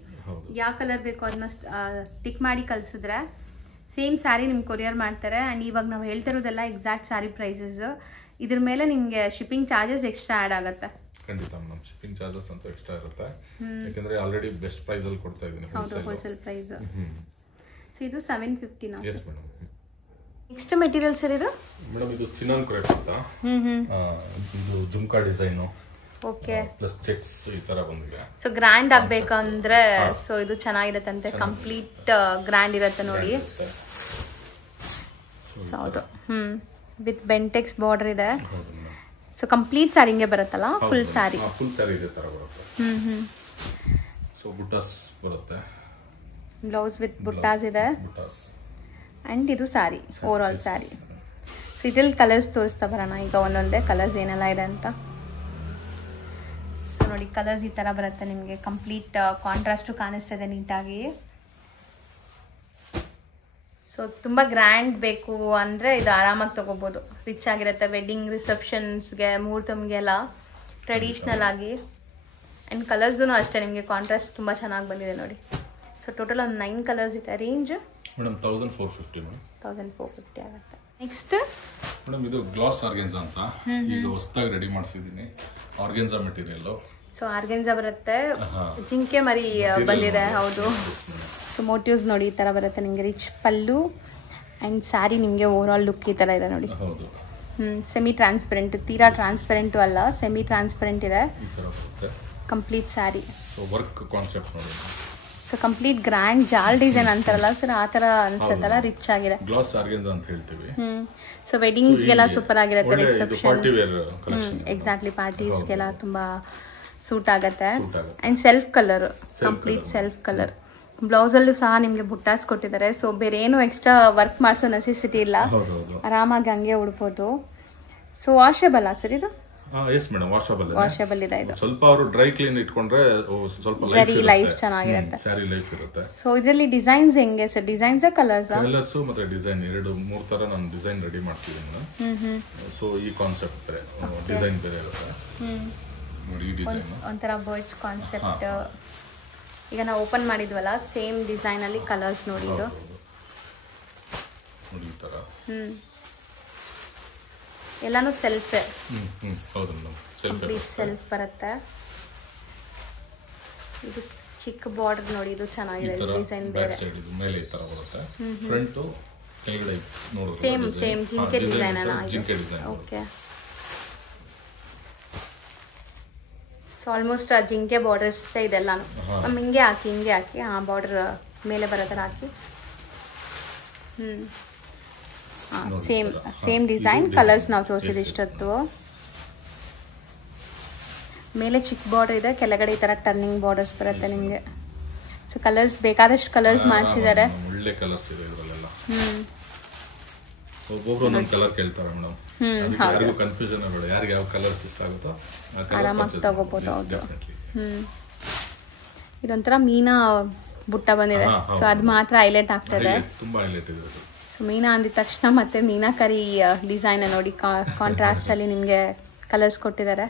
ಯಾವ ಕಲರ್ ಬೇಕೋ ಅದನ್ನ ಟಿಕ್ ಮಾಡಿ ಕಳಿಸಿದ್ರೆ ಸೇಮ್ ಸ್ಯಾರಿ ನಿಮ್ಗೆ ಕೊರಿಯರ್ ಮಾಡ್ತಾರೆ. ಆ್ಯಂಡ್ ಇವಾಗ ನಾವು ಹೇಳ್ತಿರೋದೆಲ್ಲ ಎಕ್ಸಾಕ್ಟ್ ಸ್ಯಾರಿ ಪ್ರೈಸಸ್. ಇದ್ರ ಮೇಲೆ ನಿಮಗೆ ಶಿಪ್ಪಿಂಗ್ ಚಾರ್ಜಸ್ ಎಕ್ಸ್ಟ್ರಾ ಆ್ಯಡ್ ಆಗುತ್ತೆ. ಖಂಡಿತ ಮೇಡಮ್, ಶಿಪ್ಪಿಂಗ್ ಚಾರ್ಜಸ್ ಅಂತ ಎಕ್ಸ್ಟ್ರಾ ಇರುತ್ತೆ. ಯಾಕಂದ್ರೆ ಆಲ್ರೆಡಿ ಬೆಸ್ಟ್ ಪ್ರೈಸ್ ಅಲ್ಲಿ ಕೊಡ್ತಾ ಇದ್ದೀನಿ. ಹೌದು, ಹೋಲ್ಸೇಲ್ ಪ್ರೈಸ್. ಸೊ ಇದು 750 ನಾ. Yes madam. Next material sir ಇದು ಮೇಡಮ್ ಇದು ಚಿನಾನ್ ಕ್ರೇಪ್ ಅಂತ. ಇದು jhumka design. Okay, plus cheques ಈ ತರ ಬಂದಿದೆ. ಸೊ ಗ್ರ್ಯಾಂಡ್ ಆಗ್ಬೇಕಂದ್ರೆ ಸೊ ಇದು ಚೆನ್ನಾಗಿರತ್ತಂತೆ. ಕಂಪ್ಲೀಟ್ ಗ್ರ್ಯಾಂಡ್ ಇರುತ್ತೆ ನೋಡಿ. ಸೊ ಹೌದು, ವಿತ್ ಬೆಂಟೆಕ್ಸ್ ಬಾರ್ಡರ್ ಇದೆ. ಸೊ ಕಂಪ್ಲೀಟ್ ಸ್ಯಾರಿ ಹಿಂಗೆ ಬರುತ್ತಲ್ಲ, ಫುಲ್ ಸ್ಯಾರಿ. ಫುಲ್ ಸ್ಯಾರಿ ಇದೆ ತರ ಬರುತ್ತೆ. ಸೊ ಬುಟ್ಟಾಸ್ ಬರುತ್ತೆ. ಬ್ಲೌಸ್ ವಿತ್ ಬುಟ್ಟಾಸ್ ಇದೆ. ಬುಟ್ಟಾಸ್. ಆ್ಯಂಡ್ ಇದು sari, over all sari. So ಇದ್ರಲ್ಲಿ ಕಲರ್ಸ್ ತೋರಿಸ್ತಾ ಬರೋಣ ಈಗ ಒಂದೊಂದೇ ಕಲರ್ಸ್ ಏನೆಲ್ಲ ಇದೆ ಅಂತ. ಸೊ ನೋಡಿ, ಕಲರ್ಸ್ ಈ ಥರ ಬರುತ್ತೆ ನಿಮಗೆ. ಕಂಪ್ಲೀಟ್ ಕಾಂಟ್ರಾಸ್ಟು ಕಾಣಿಸ್ತದೆ ನೀಟಾಗಿ. ಸೊ ತುಂಬ ಗ್ರ್ಯಾಂಡ್ ಬೇಕು ಅಂದರೆ ಇದು ಆರಾಮಾಗಿ ತೊಗೋಬೋದು. ರಿಚ್ ಆಗಿರುತ್ತೆ. ವೆಡ್ಡಿಂಗ್ ರಿಸೆಪ್ಷನ್ಸ್ಗೆ, ಮುಹೂರ್ತಮ್ಗೆಲ್ಲ ಟ್ರೆಡಿಷ್ನಲ್ ಆಗಿ. ಆ್ಯಂಡ್ ಕಲರ್ಸೂ ಅಷ್ಟೇ ನಿಮಗೆ ಕಾಂಟ್ರಾಸ್ಟ್ ತುಂಬ ಚೆನ್ನಾಗಿ ಬಂದಿದೆ ನೋಡಿ. ಸೊ ಟೋಟಲ್ ಒಂದು 9 ಕಲರ್ಸ್ ಇದೆ. Range madam 1450 madam. 1450 ಆಗುತ್ತೆ. ನೆಕ್ಸ್ಟ್ ಮೇಡಮ್ ಇದು ಗ್ಲಾಸ್ ಆರ್ಗೆನ್ಸಾ ಅಂತ ಈಗ ಹೊಸದಾಗಿ ರೆಡಿ ಮಾಡಿಸಿದ್ದೀನಿ. Organza material. ಸೊ ಆರ್ಗೆನ್ಸಾ ಬರುತ್ತೆ. ಜಿಂಕೆ ಮರಿ ಬಂದಿದೆ. ಹೌದು. ಸೊ ಮೋಟಿವ್ಸ್ ನೋಡಿ ಈ ಥರ ಬರುತ್ತೆ ನಿಮಗೆ. ರಿಚ್ ಪಲ್ಲು ಆ್ಯಂಡ್ ಸ್ಯಾರಿ ನಿಮಗೆ ಓವರ್ ಆಲ್ ಲುಕ್ ಈ ಥರ ಇದೆ ನೋಡಿ. ಹೌದು. ಸೆಮಿ ಟ್ರಾನ್ಸ್ಪರೆಂಟ್, ತೀರಾ ಟ್ರಾನ್ಸ್ಪರೆಂಟು ಅಲ್ಲ, ಸೆಮಿ ಟ್ರಾನ್ಸ್ಪರೆಂಟ್ ಇದೆ. ಈ ತರ ಬರುತ್ತೆ complete sari. So work concept ನೋಡಿ. So complete grand jaal design ಅಂತಾರಲ್ಲ ಸರ್, ಆ ಥರ ಅನ್ಸುತ್ತಲ್ಲ, ರಿಚ್ ಆಗಿದೆ. ಗ್ಲಾಸ್ ಆರ್ಗೆನ್ಸಾ ಅಂತ ಹೇಳ್ತೀವಿ. ಸೊ ವೆಡ್ಡಿಂಗ್ಸ್ಗೆಲ್ಲ ಸೂಪರ್ ಆಗಿರುತ್ತೆ. Reception, party wear collection. Exactly, ಪಾರ್ಟೀಸ್ಗೆಲ್ಲ ತುಂಬ ಸೂಟ್ ಆಗುತ್ತೆ. And self colour, complete self colour. ಬ್ಲೌಸಲ್ಲೂ ಸಹ ನಿಮಗೆ ಬುಟ್ಟಾಸ್ ಕೊಟ್ಟಿದ್ದಾರೆ. ಸೊ ಬೇರೆ ಏನು ಎಕ್ಸ್ಟ್ರಾ ವರ್ಕ್ ಮಾಡಿಸೋ ನೆಸೆಸಿಟಿ ಇಲ್ಲ. ಆರಾಮಾಗಿ ಹಂಗೆ ಉಡ್ಬೋದು. ಸೊ ವಾಷೇಬಲ್ ಸರ್ ಇದು? ಎಸ್ ಮೇಡಮ್, ವಾಷೇಬಲ್ ಇದೆ ಇದು. ಸ್ವಲ್ಪ ಅವರು ಡ್ರೈ ಕ್ಲೀನ್ ಇಟ್ಕೊಂಡ್ರೆ ಸ್ವಲ್ಪ ಲೈಫ್ ಚೆನ್ನಾಗಿರುತ್ತೆ. ಸ್ಯಾರಿ ಲೈಫ್ ಇರುತ್ತೆ. ಸೊ ಇದರಲ್ಲಿ ಡಿಸೈನ್ಸ್ ಹೆಂಗೆ ಸರ್? ಡಿಸೈನ್ಸ್ ಕಲರ್ಸ್ ಮತ್ತೆ ಡಿಸೈನ್ 2-3 ತರ ನಾನು ಡಿಸೈನ್ ರೆಡಿ ಮಾಡ್ತಿದ್ದೀನಿ ಮೇಡಮ್. ಸೊ ಈ ಕಾನ್ಸೆಪ್ಟ್ ಬೇರೆ, ಡಿಸೈನ್ ಬೇರೆ ಇರುತ್ತೆ ನೋಡಿ. ಈ ಡಿಸೈನ್ ಒಂಥರ ಬರ್ಡ್ಸ್ ಕಾನ್ಸೆಪ್ಟ್. ಈಗ ನಾವು ಓಪನ್ ಮಾಡಿದ್ವಲ್ಲ, ಸೇಮ್ ಡಿಸೈನ್ ಅಲ್ಲಿ ಕಲರ್ಸ್ ನೋಡಿ. ಇದು ನೋಡಿ ಈ ತರ. ಎಲ್ಲಾನು ಸೆಲ್ಫ್. ಹೌದು ಮೇಡಮ್, ಸೆಲ್ಫ್ ಬರುತ್ತೆ. ಇದು ಚಿಕ್ಕ ಬಾರ್ಡರ್ ನೋಡಿ, ಇದು ಚೆನ್ನಾಗಿದೆ. ಡಿಸೈನ್ ಬೇರೆ. ಸೈಡ್ ಇದು ಮೇಲೆ ಈ ತರ ಬರುತ್ತೆ. ಫ್ರಂಟ್ ಕೆಳಗಡೆ ನೋಡಿ. ಸೇಮ್ ಜಿಂಕೆ ಡಿಸೈನ್ ಅಲ್ಲ? ಜಿಂಕೆ ಡಿಸೈನ್. ಓಕೆ. ಸೊ ಆಲ್ಮೋಸ್ಟ್ ಆ ಜಿಂಕೆ ಬಾರ್ಡರ್ಸ್ ಇದೆಲ್ಲಾನು ಹಿಂಗೆ ಹಾಕಿ ಆ ಬಾರ್ಡರ್ ಮೇಲೆ ಬರೋ ಥರ ಹಾಕಿ. Same design. ಕಲರ್ಸ್ ನಾವು ತೋರಿಸಿದ ಇಷ್ಟೊತ್ತು. ಮೇಲೆ ಚಿಕ್ಕ ಬಾರ್ಡರ್ ಇದೆ, ಕೆಳಗಡೆ ಈ ಥರ ಟರ್ನಿಂಗ್ ಬಾರ್ಡರ್ಸ್ ಬರುತ್ತೆ ನಿಮಗೆ. ಸೊ ಕಲರ್ಸ್ ಬೇಕಾದಷ್ಟು ಕಲರ್ಸ್ ಮಾಡಿಸಿದ್ದಾರೆ. ಒಳ್ಳೆ ಕಲರ್ಸ್ ಇದೆ ಇದರಲ್ಲೆಲ್ಲ. ಒಬ್ಬೊಬ್ರು ಒಂದೊಂದು ಕಲರ್ ಕೇಳ್ತಾರೆ ಮೇಡಮ್. ಯಾರಿಗೂ ಕನ್ಫ್ಯೂಷನ್ ಆಗಬೇಡ. ಯಾರಿಗೆ ಯಾವ ಕಲರ್ಸ್ ಇಷ್ಟ ಆಗುತ್ತೋ ಆರಾಮಾಗಿ ತಗೋಬೋದು. ಹೌದು. ಇದೊಂಥರ ಮೀನಾ ಬುಟ್ಟ ಬಂದಿದೆ. ಸೊ ಅದು ಮಾತ್ರ ಹೈಲೈಟ್ ಆಗ್ತದೆ. ತುಂಬಾ ಹೈಲೈಟ್ ಇದೆ. ಸೊ ಮೀನಾ ಅಂದಿದ ತಕ್ಷಣ ಮತ್ತೆ ಮೀನಾಕರಿ ಡಿಸೈನ್ ನೋಡಿ, ಕಾಂಟ್ರಾಸ್ಟ್ ಅಲ್ಲಿ ನಿಮಗೆ ಕಲರ್ಸ್ ಕೊಟ್ಟಿದ್ದಾರೆ.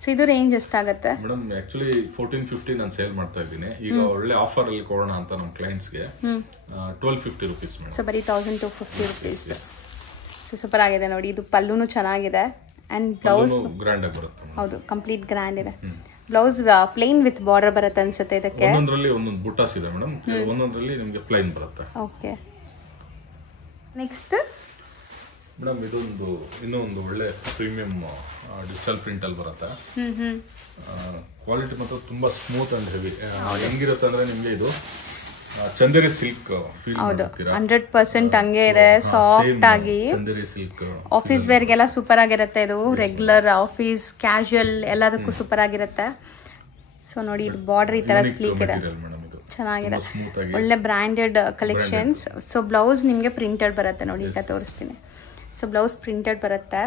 ಸೊ ಇದು ರೇಂಜ್ ಎಷ್ಟಾಗುತ್ತೆ ಮೇಡಮ್? ಆಕ್ಚುಲಿ 1450 ನಾನು ಸೇಲ್ ಮಾಡ್ತಾ ಇದ್ದೀನಿ. ಈಗ ಒಳ್ಳೆ ಆಫರ್ ಅಲ್ಲಿ ಕೊಡೋಣ ಅಂತ ನಮ್ಮ ಕ್ಲೈಂಟ್ಸ್ ಗೆ 1250 ರೂಪೀಸ್ ಮೇಡಮ್. ಸೊ ಬರೀ 1250 ರೂಪೀಸ್. ಸೊ ಸೂಪರ್ ಆಗಿದೆ ನೋಡಿ. ಇದು ಪಲ್ಲುನು ಚೆನ್ನಾಗಿದೆ ಅಂಡ್ ಬ್ಲೌಸ್ ಗ್ರ್ಯಾಂಡ್ ಆಗಿ ಬರುತ್ತೆ. ಹೌದು, ಕಂಪ್ಲೀಟ್ ಗ್ರ್ಯಾಂಡ್ ಇದೆ. ಬ್ಲೌಸ್ ಪ್ಲೇನ್ ವಿತ್ ಬಾರ್ಡರ್ ಬರುತ್ತೆ ಅನ್ಸುತ್ತೆ ಇದಕ್ಕೆ. ಒಂದೊಂದರಲ್ಲಿ ಒಂದೊಂದು ಬುಟ್ಟಾಸ್ ಇದೆ ಮೇಡಮ್, ಒಂದೊಂದರಲ್ಲಿ ನಿಮಗೆ ಪ್ಲೇನ್ ಬರುತ್ತೆ. ಓಕೆ, ನೆಕ್ಸ್ಟ್ ಮೇಡಮ್ ಇದೊಂದು ಇನ್ನೊಂದು ಒಳ್ಳೆ ಪ್ರೀಮಿಯಂ ಡಿಜಿಟಲ್ ಪ್ರಿಂಟ್ ಅಲ್ಲಿ ಬರುತ್ತೆ. ಕ್ವಾಲಿಟಿ ಮಾತ್ರ ತುಂಬಾ ಸ್ಮೂತ್ ಅಂಡ್ ಹೆವಿ. ಹೆಂಗಿರುತ್ತೆ ಅಂದ್ರೆ ನಿಮ್ಗೆ ಇದು ಚಂದೇರಿ ಸಿಲ್ಕ್ ಫೀಲ್ ಮಾಡ್ತೀರಾ. 100% ಹಂಗೆ ಇದೆ, ಸಾಫ್ಟ್ ಆಗಿ. ಚಂದೇರಿ ಸಿಲ್ಕ್ ಆಫೀಸ್ ವೇರ್ಗೆಲ್ಲ ಸೂಪರ್ ಆಗಿರುತ್ತೆ ಇದು. ರೆಗ್ಯುಲರ್ ಆಫೀಸ್ ಕ್ಯಾಶುಯಲ್ ಎಲ್ಲದಕ್ಕೂ ಸೂಪರ್ ಆಗಿರುತ್ತೆ. ಸೊ ನೋಡಿ, ಇದು ಬಾರ್ಡರ್ ಈ ತರ ಸ್ಲೀಕ್ ಇದೆ, ಚೆನ್ನಾಗಿದೆ, ಒಳ್ಳೆ ಬ್ರ್ಯಾಂಡೆಡ್ ಕಲೆಕ್ಷನ್ಸ್. ಸೊ ಬ್ಲೌಸ್ ನಿಮ್ಗೆ ಪ್ರಿಂಟೆಡ್ ಬರುತ್ತೆ ನೋಡಿ, ಈಗ ತೋರಿಸ್ತೀನಿ. ಸೊ ಬ್ಲೌಸ್ ಪ್ರಿಂಟೆಡ್ ಬರುತ್ತೆ,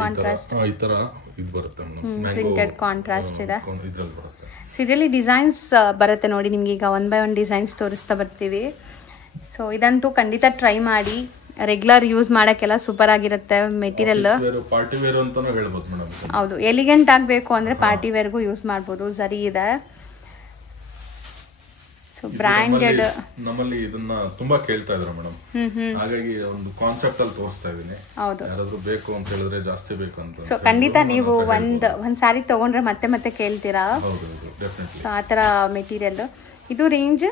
ಕಾಂಟ್ರಾಸ್ಟ್ ಪ್ರಿಂಟೆಡ್ ಕಾಂಟ್ರಾಸ್ಟ್ ಇದೆ. ಸೊ ಇದರಲ್ಲಿ ಡಿಸೈನ್ಸ್ ಬರುತ್ತೆ ನೋಡಿ ನಿಮ್ಗೆ. ಈಗ 1 by 1 ಡಿಸೈನ್ಸ್ ತೋರಿಸ್ತಾ ಬರ್ತೀವಿ. ಸೊ ಇದಂತೂ ಖಂಡಿತ ಟ್ರೈ ಮಾಡಿ, ರೆಗ್ಯುಲರ್ ಯೂಸ್ ಮಾಡೋಕ್ಕೆಲ್ಲ ಸೂಪರ್ ಆಗಿರುತ್ತೆ ಮೆಟೀರಿಯಲ್. ಪಾರ್ಟಿ ವೇರ್ ಅಂತಾನೂ ಹೇಳ್ಬೋದು ಮೇಡಮ್. ಹೌದು, ಎಲಿಗೆಂಟ್ ಆಗಬೇಕು ಅಂದರೆ ಪಾರ್ಟಿ ವೇರ್ಗೂ ಯೂಸ್ ಮಾಡ್ಬೋದು. ಸರಿ ಇದೆ. ಸೊ ಬ್ರ್ಯಾಂಡೆಡ್ ನಮ್ಮಲ್ಲಿ ಇದನ್ನ ತುಂಬಾ ಕೇಳ್ತಾ ಇದ್ದಾರೆ ಮೇಡಮ್, ಹಾಗಾಗಿ ಒಂದು ಕಾನ್ಸೆಪ್ಟ್ ಅಲ್ಲಿ ತೋರಿಸ್ತಾ ಇದೀನಿ. ಹೌದು, ಯಾರಾದ್ರೂ ಬೇಕು ಅಂತ ಹೇಳಿದ್ರೆ ಜಾಸ್ತಿ ಬೇಕು ಅಂತ. ಸೊ ಖಂಡಿತ ನೀವು ಒಂದ್ ಸ್ಯಾರಿ ತಗೊಂಡ್ರೆ ಮತ್ತೆ ಮತ್ತೆ ಕೇಳ್ತೀರಾ. ಸೊ ಆ ತರ ಮೆಟೀರಿಯಲ್. ಇದು ರೇಂಜ್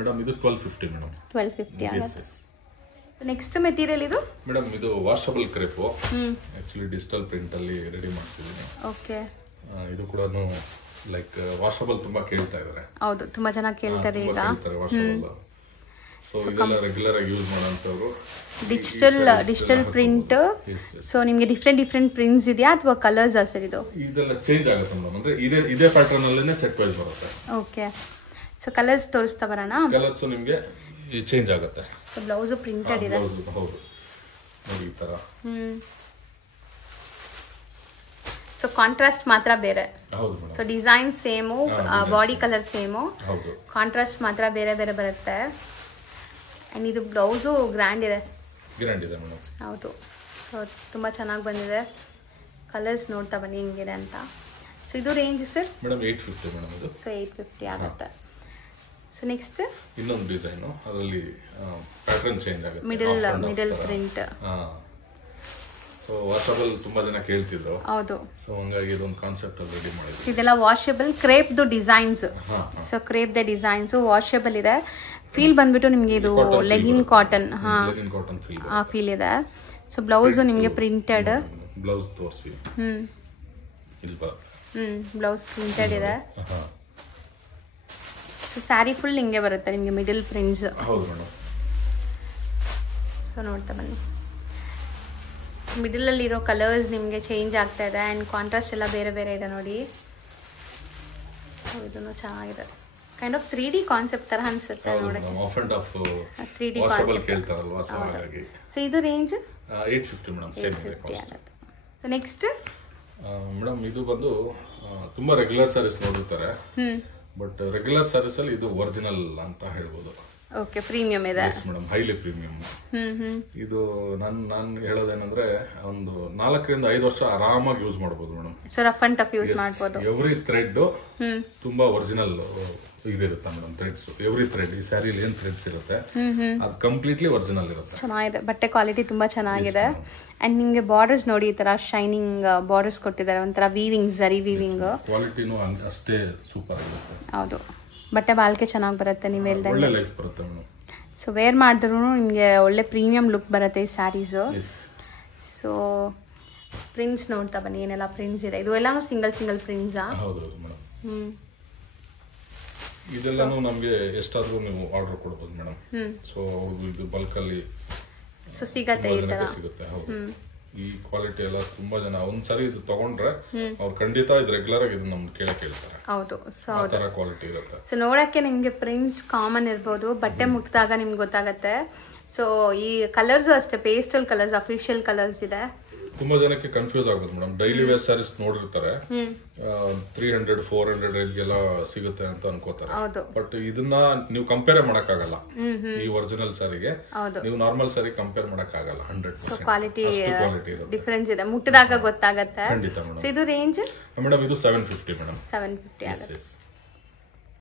ಮೇಡಮ್ ಇದು 1250 ಮೇಡಮ್. 1250 ಆಗುತ್ತೆ. ನೆಕ್ಸ್ಟ್ ಮೆಟೀರಿಯಲ್ ಇದು ಮೇಡಮ್, ಇದು washable crepe. Actually digital print ಅಲ್ಲಿ ರೆಡಿ ಮಾಡಿಸಿದ್ದೀನಿ. ಓಕೆ, ಇದು ಕೂಡ ಲೈಕ್ ವಾಷಬಲ್ ತುಂಬಾ ಕೇಳ್ತಾ ಇದ್ದಾರೆ. ಹೌದು, ತುಂಬಾ ಜನ ಕೇಳ್ತಾರೆ ಈಗ ವಾಷಬಲ್. ಸೊ ಇದೆಲ್ಲ ರೆಗ್ಯುಲರ್ ಆಗಿ ಯೂಸ್ ಮಾಡೋಂಥವ್ರು. Digital print. ಸೊ ನಿಮಗೆ ಡಿಫ್ರೆಂಟ್ ಪ್ರಿಂಟ್ಸ್ ಇದೆಯಾ ಅಥವಾ ಕಲರ್ಸ್ ಸರ್? ಇದು ಇದೆಲ್ಲ ಚೇಂಜ್ ಆಗುತ್ತೆ ಮೇಡಮ್, ಅಂದ್ರೆ ಇದೇ ಪ್ಯಾಟರ್ನ್ ಅಲ್ಲೇ ಸೆಟ್ ವೈಸ್ ಬರುತ್ತೆ. ಓಕೆ, ಸೊ ಕಲರ್ಸ್ ತೋರಿಸ್ತಾ ಬರೋಣ. ಕಲರ್ಸ್ ನಿಮಗೆ ಚೇಂಜ್ ಆಗುತ್ತೆ. ಸೊ ಬ್ಲೌಸ್ ಪ್ರಿಂಟೆಡ್ ಇದೆ. ಹೌದು ನೋಡಿ ಈ ತರ. ಸೊ ಕಾಂಟ್ರಾಸ್ಟ್ ಮಾತ್ರ ಬೇರೆ. ಹೌದು madam. So design same, body colour same, ಹೌದು, ಕಾಂಟ್ರಾಸ್ಟ್ ಮಾತ್ರ ಬೇರೆ ಬೇರೆ ಬರುತ್ತೆ. ಆ್ಯಂಡ್ ಇದು ಬ್ಲೌಸು ಗ್ರ್ಯಾಂಡ್ ಇದೆ ಮೇಡಮ್. ಹೌದು, ಸೊ ತುಂಬ ಚೆನ್ನಾಗಿ ಬಂದಿದೆ. ಕಲರ್ಸ್ ನೋಡ್ತಾ ಬನ್ನಿ ಹೆಂಗಿದೆ ಅಂತ. ಸೊ ಇದು ರೇಂಜ್ ಸರ್ ಮೇಡಮ್ 850 ಮೇಡಮ್ ಇದು. ಸೊ 850 ಆಗುತ್ತೆ. ಸೊ ನೆಕ್ಸ್ಟ್ ಇನ್ನೊಂದು ಡಿಸೈನ್, ಅದರಲ್ಲಿ ಪ್ಯಾಟರ್ನ್ ಚೇಂಜ್ ಆಗುತ್ತೆ, ಮಿಡಲ್ ಪ್ರಿಂಟ್. ಸೊ ವಾಷಬಲ್ ತುಂಬಾ ಜನ ಕೇಳ್ತಿದ್ರು. ಹೌದು, ಸೊ ಹಂಗಾಗಿ ಇದೊಂದು ಕಾನ್ಸೆಪ್ಟ್ ಅಲ್ಲಿ ರೆಡಿ ಮಾಡಿದ್ವಿ. ಇದೆಲ್ಲ ವಾಷಬಲ್ ಕ್ರೇಪ್ದು ಡಿಸೈನ್ಸ್. ಸೊ ಕ್ರೇಪ್ ದ ಡಿಸೈನ್ಸ್ ವಾಷಬಲ್ ಇದೆ. ಫೀಲ್ ಬಂದ್ಬಿಟ್ಟು ನಿಮಗೆ ಇದು ಲೆಗಿನ್ ಕಾಟನ್. ಆ ಫೀಲ್ ಇದೆ. ಸೊ ಬ್ಲೌಸ್ ನಿಮಗೆ ಪ್ರಿಂಟೆಡ್. ಬ್ಲೌಸ್ ತೋರಿಸಿ. ಬ್ಲೌಸ್ ಪ್ರಿಂಟೆಡ್ ಇದೆ. ಸೊ ಸ್ಯಾರಿ ಫುಲ್ ಹಿಂಗೆ ಬರುತ್ತೆ ನಿಮಗೆ, ಮಿಡಲ್ ಪ್ರಿಂಟ್ಸ್. ಹೌದು ಮೇಡಮ್. ಸೊ ನೋಡ್ತಾ ಬನ್ನಿ, ಮಿಡಲಲ್ಲಿರೋ ಕಲರ್ಸ್ ನಿಮಗೆ ಚೇಂಜ್ ಆಗ್ತಾ ಇದೆ ಆ್ಯಂಡ್ ಕಾಂಟ್ರಾಸ್ಟ್ ಎಲ್ಲ ಬೇರೆ ಬೇರೆ ಇದೆ ನೋಡಿ. ಸೊ ಇದನ್ನು ಚೆನ್ನಾಗಿದೆ, ಕೈಂಡ್ ಆಫ್ 3D ಕಾನ್ಸೆಪ್ಟ್ ತರ ಅನ್ಸುತ್ತೆ ನೋಡಕ್ಕೆ. 3D concept. ಸೊ ಇದು ರೇಂಜ್ 850 ಮೇಡಮ್. ಸೇಮ್ ಇದೆ ಕಾಸ್ಟ್. ಸೊ ನೆಕ್ಸ್ಟ್ ಮೇಡಮ್, ಇದು ಬಂದು ತುಂಬಾ ರೆಗ್ಯುಲರ್ ಸ್ಯಾರೀಸ್ ನೋಡಿರ್ತಾರೆ, ಬಟ್ ರೆಗ್ಯುಲರ್ ಸ್ಯಾರೀಸ್ ಅಲ್ಲಿ ಇದು ಒರಿಜಿನಲ್ ಅಂತ ಹೇಳ್ಬೋದು. ಓಕೆ, ಪ್ರೀಮಿಯಂ ಇದೆ ಮೇಡಮ್, ಹೈಲಿ ಪ್ರೀಮಿಯಂ. ಇದು ನಾನು ಹೇಳೋದೇನಂದ್ರೆ ಒಂದು 4 ರಿಂದ 5 ವರ್ಷ ಆರಾಮಾಗಿ ಯೂಸ್ ಮಾಡಬಹುದು madam. So rough and tough use ಮಾಡಬಹುದು. ಎವ್ರಿ ಥ್ರೆಡ್ ತುಂಬಾ ಒರಿಜಿನಲ್ ಇದಿರುತ್ತೆ ಮೇಡಮ್. ಥ್ರೆಡ್ಸ್, ಎವ್ರಿ ಥ್ರೆಡ್, ಈ ಸ್ಯಾರಿಲಿ ಏನ್ ಥ್ರೆಡ್ಸ್ ಇರುತ್ತೆ ಅದು ಕಂಪ್ಲೀಟ್ಲಿ ಒರಿಜಿನಲ್ ಇರುತ್ತೆ. ಚೆನ್ನಾಗಿದೆ, ಬಟ್ಟೆ ಕ್ವಾಲಿಟಿ ತುಂಬಾ ಚೆನ್ನಾಗಿದೆ. ಅಂಡ್ ನಿಮಗೆ ಬಾರ್ಡರ್ಸ್ ನೋಡಿ, ಈ ತರ ಶೈನಿಂಗ್ ಬಾರ್ಡರ್ಸ್ ಕೊಟ್ಟಿದ್ದಾರೆ, ಒಂಥರ ವೀವಿಂಗ್, ಜರಿ ವೀವಿಂಗ್. ಕ್ವಾಲಿಟಿನೂ ಅಷ್ಟೇ ಸೂಪರ್ ಆಗುತ್ತೆ. ಹೌದು, ಬಟ್ಟೆ ಬಾಳ್ಕೆ ಚೆನ್ನಾಗಿ ಬರುತ್ತೆ. ನೀವು ಹೇಳ್ದಂಗೆ ಒಳ್ಳೆ ಲೈಫ್ ಬರುತ್ತೆ ಮೇಡಮ್. ಸೊ ವೇರ್ ಮಾಡಿದ್ರು ನಿಮಗೆ ಒಳ್ಳೆ ಪ್ರೀಮಿಯಂ ಲುಕ್ ಬರುತ್ತೆ ಈ ಸ್ಯಾರೀಸು. ಸೊ ಪ್ರಿಂಟ್ಸ್ ನೋಡ್ತಾ ಬನ್ನಿ, ಏನೆಲ್ಲ ಪ್ರಿಂಟ್ಸ್ ಇದೆ. ಇದು ಎಲ್ಲ ಸಿಂಗಲ್ ಪ್ರಿಂಟ್ಸಾ? ಹೌದು ಮೇಡಮ್. ಇದೆಲ್ಲಾನು ನಮಗೆ ಎಷ್ಟಾದ್ರೂ ನೀವು ಆರ್ಡರ್ ಕೊಡಬಹುದು ಮೇಡಮ್. ಸೊ ಇದು ಬಲ್ಕ್ ಅಲ್ಲಿ ಸಿಗತ್ತೆ, ಈ ತರ ಸಿಗುತ್ತೆ. ಹೌದು, ಈ ಕ್ವಾಲಿಟಿ ಎಲ್ಲ ತುಂಬಾ ಜನ ಒಂದ್ಸರಿ ಇದು ತಗೊಂಡ್ರೆ ಅವ್ರು ಖಂಡಿತ ಇದು ರೆಗ್ಯುಲರ್ ಆಗಿ ಇದನ್ನ ನಮ್ಗೆ ಕೇಳ್ತಾರೆ. ಹೌದು, ಸೊ ಆ ತರ ಕ್ವಾಲಿಟಿ ಇರುತ್ತೆ. ಸೊ ನೋಡಕ್ಕೆ ನಿಮ್ಗೆ ಪ್ರಿಂಟ್ಸ್ ಕಾಮನ್ ಇರ್ಬೋದು, ಬಟ್ಟೆ ಮುಟ್ಟಿದಾಗ ನಿಮ್ಗೆ ಗೊತ್ತಾಗತ್ತೆ. ಸೊ ಈ ಕಲರ್ಸ್ ಅಷ್ಟೇ, ಪೇಸ್ಟಲ್ ಕಲರ್ಸ್, ಅಫಿಷಿಯಲ್ ಕಲರ್ಸ್ ಇದೆ. ತುಂಬಾ ಜನಕ್ಕೆ ಕನ್ಫ್ಯೂಸ್ ಆಗುತ್ತೆ ಮೇಡಮ್. ಡೈಲಿ ವೇರ್ ಸ್ಯಾರೀಸ್ ನೋಡಿರ್ತಾರೆ, 300-400 ರೇಂಜ್ಗೆಲ್ಲ ಸಿಗುತ್ತೆ ಅಂತ ಅನ್ಕೋತಾರೆ. ಬಟ್ ಇದನ್ನ ನೀವು ಕಂಪೇರ್ ಮಾಡಕ್ಕಾಗಲ್ಲ ಈ ಒರಿಜಿನಲ್ ಸ್ಯಾರಿಗೆ. ನೀವು ನಾರ್ಮಲ್ ಸ್ಯಾರಿ ಕಂಪೇರ್ ಮಾಡಕ್ಕಾಗಲ್ಲ. 100% ಕ್ವಾಲಿಟಿ ಡಿಫರೆನ್ಸ್ ಇದೆ, ಮುಟ್ಟಿದಾಗ ಗೊತ್ತಾಗತ್ತೆ. ಖಂಡಿತ ಮೇಡಮ್. ಇದು ರೇಂಜ್ ಮೇಡಮ್ ಇದು 750 ಮೇಡಮ್. 750 ಆಗುತ್ತೆ.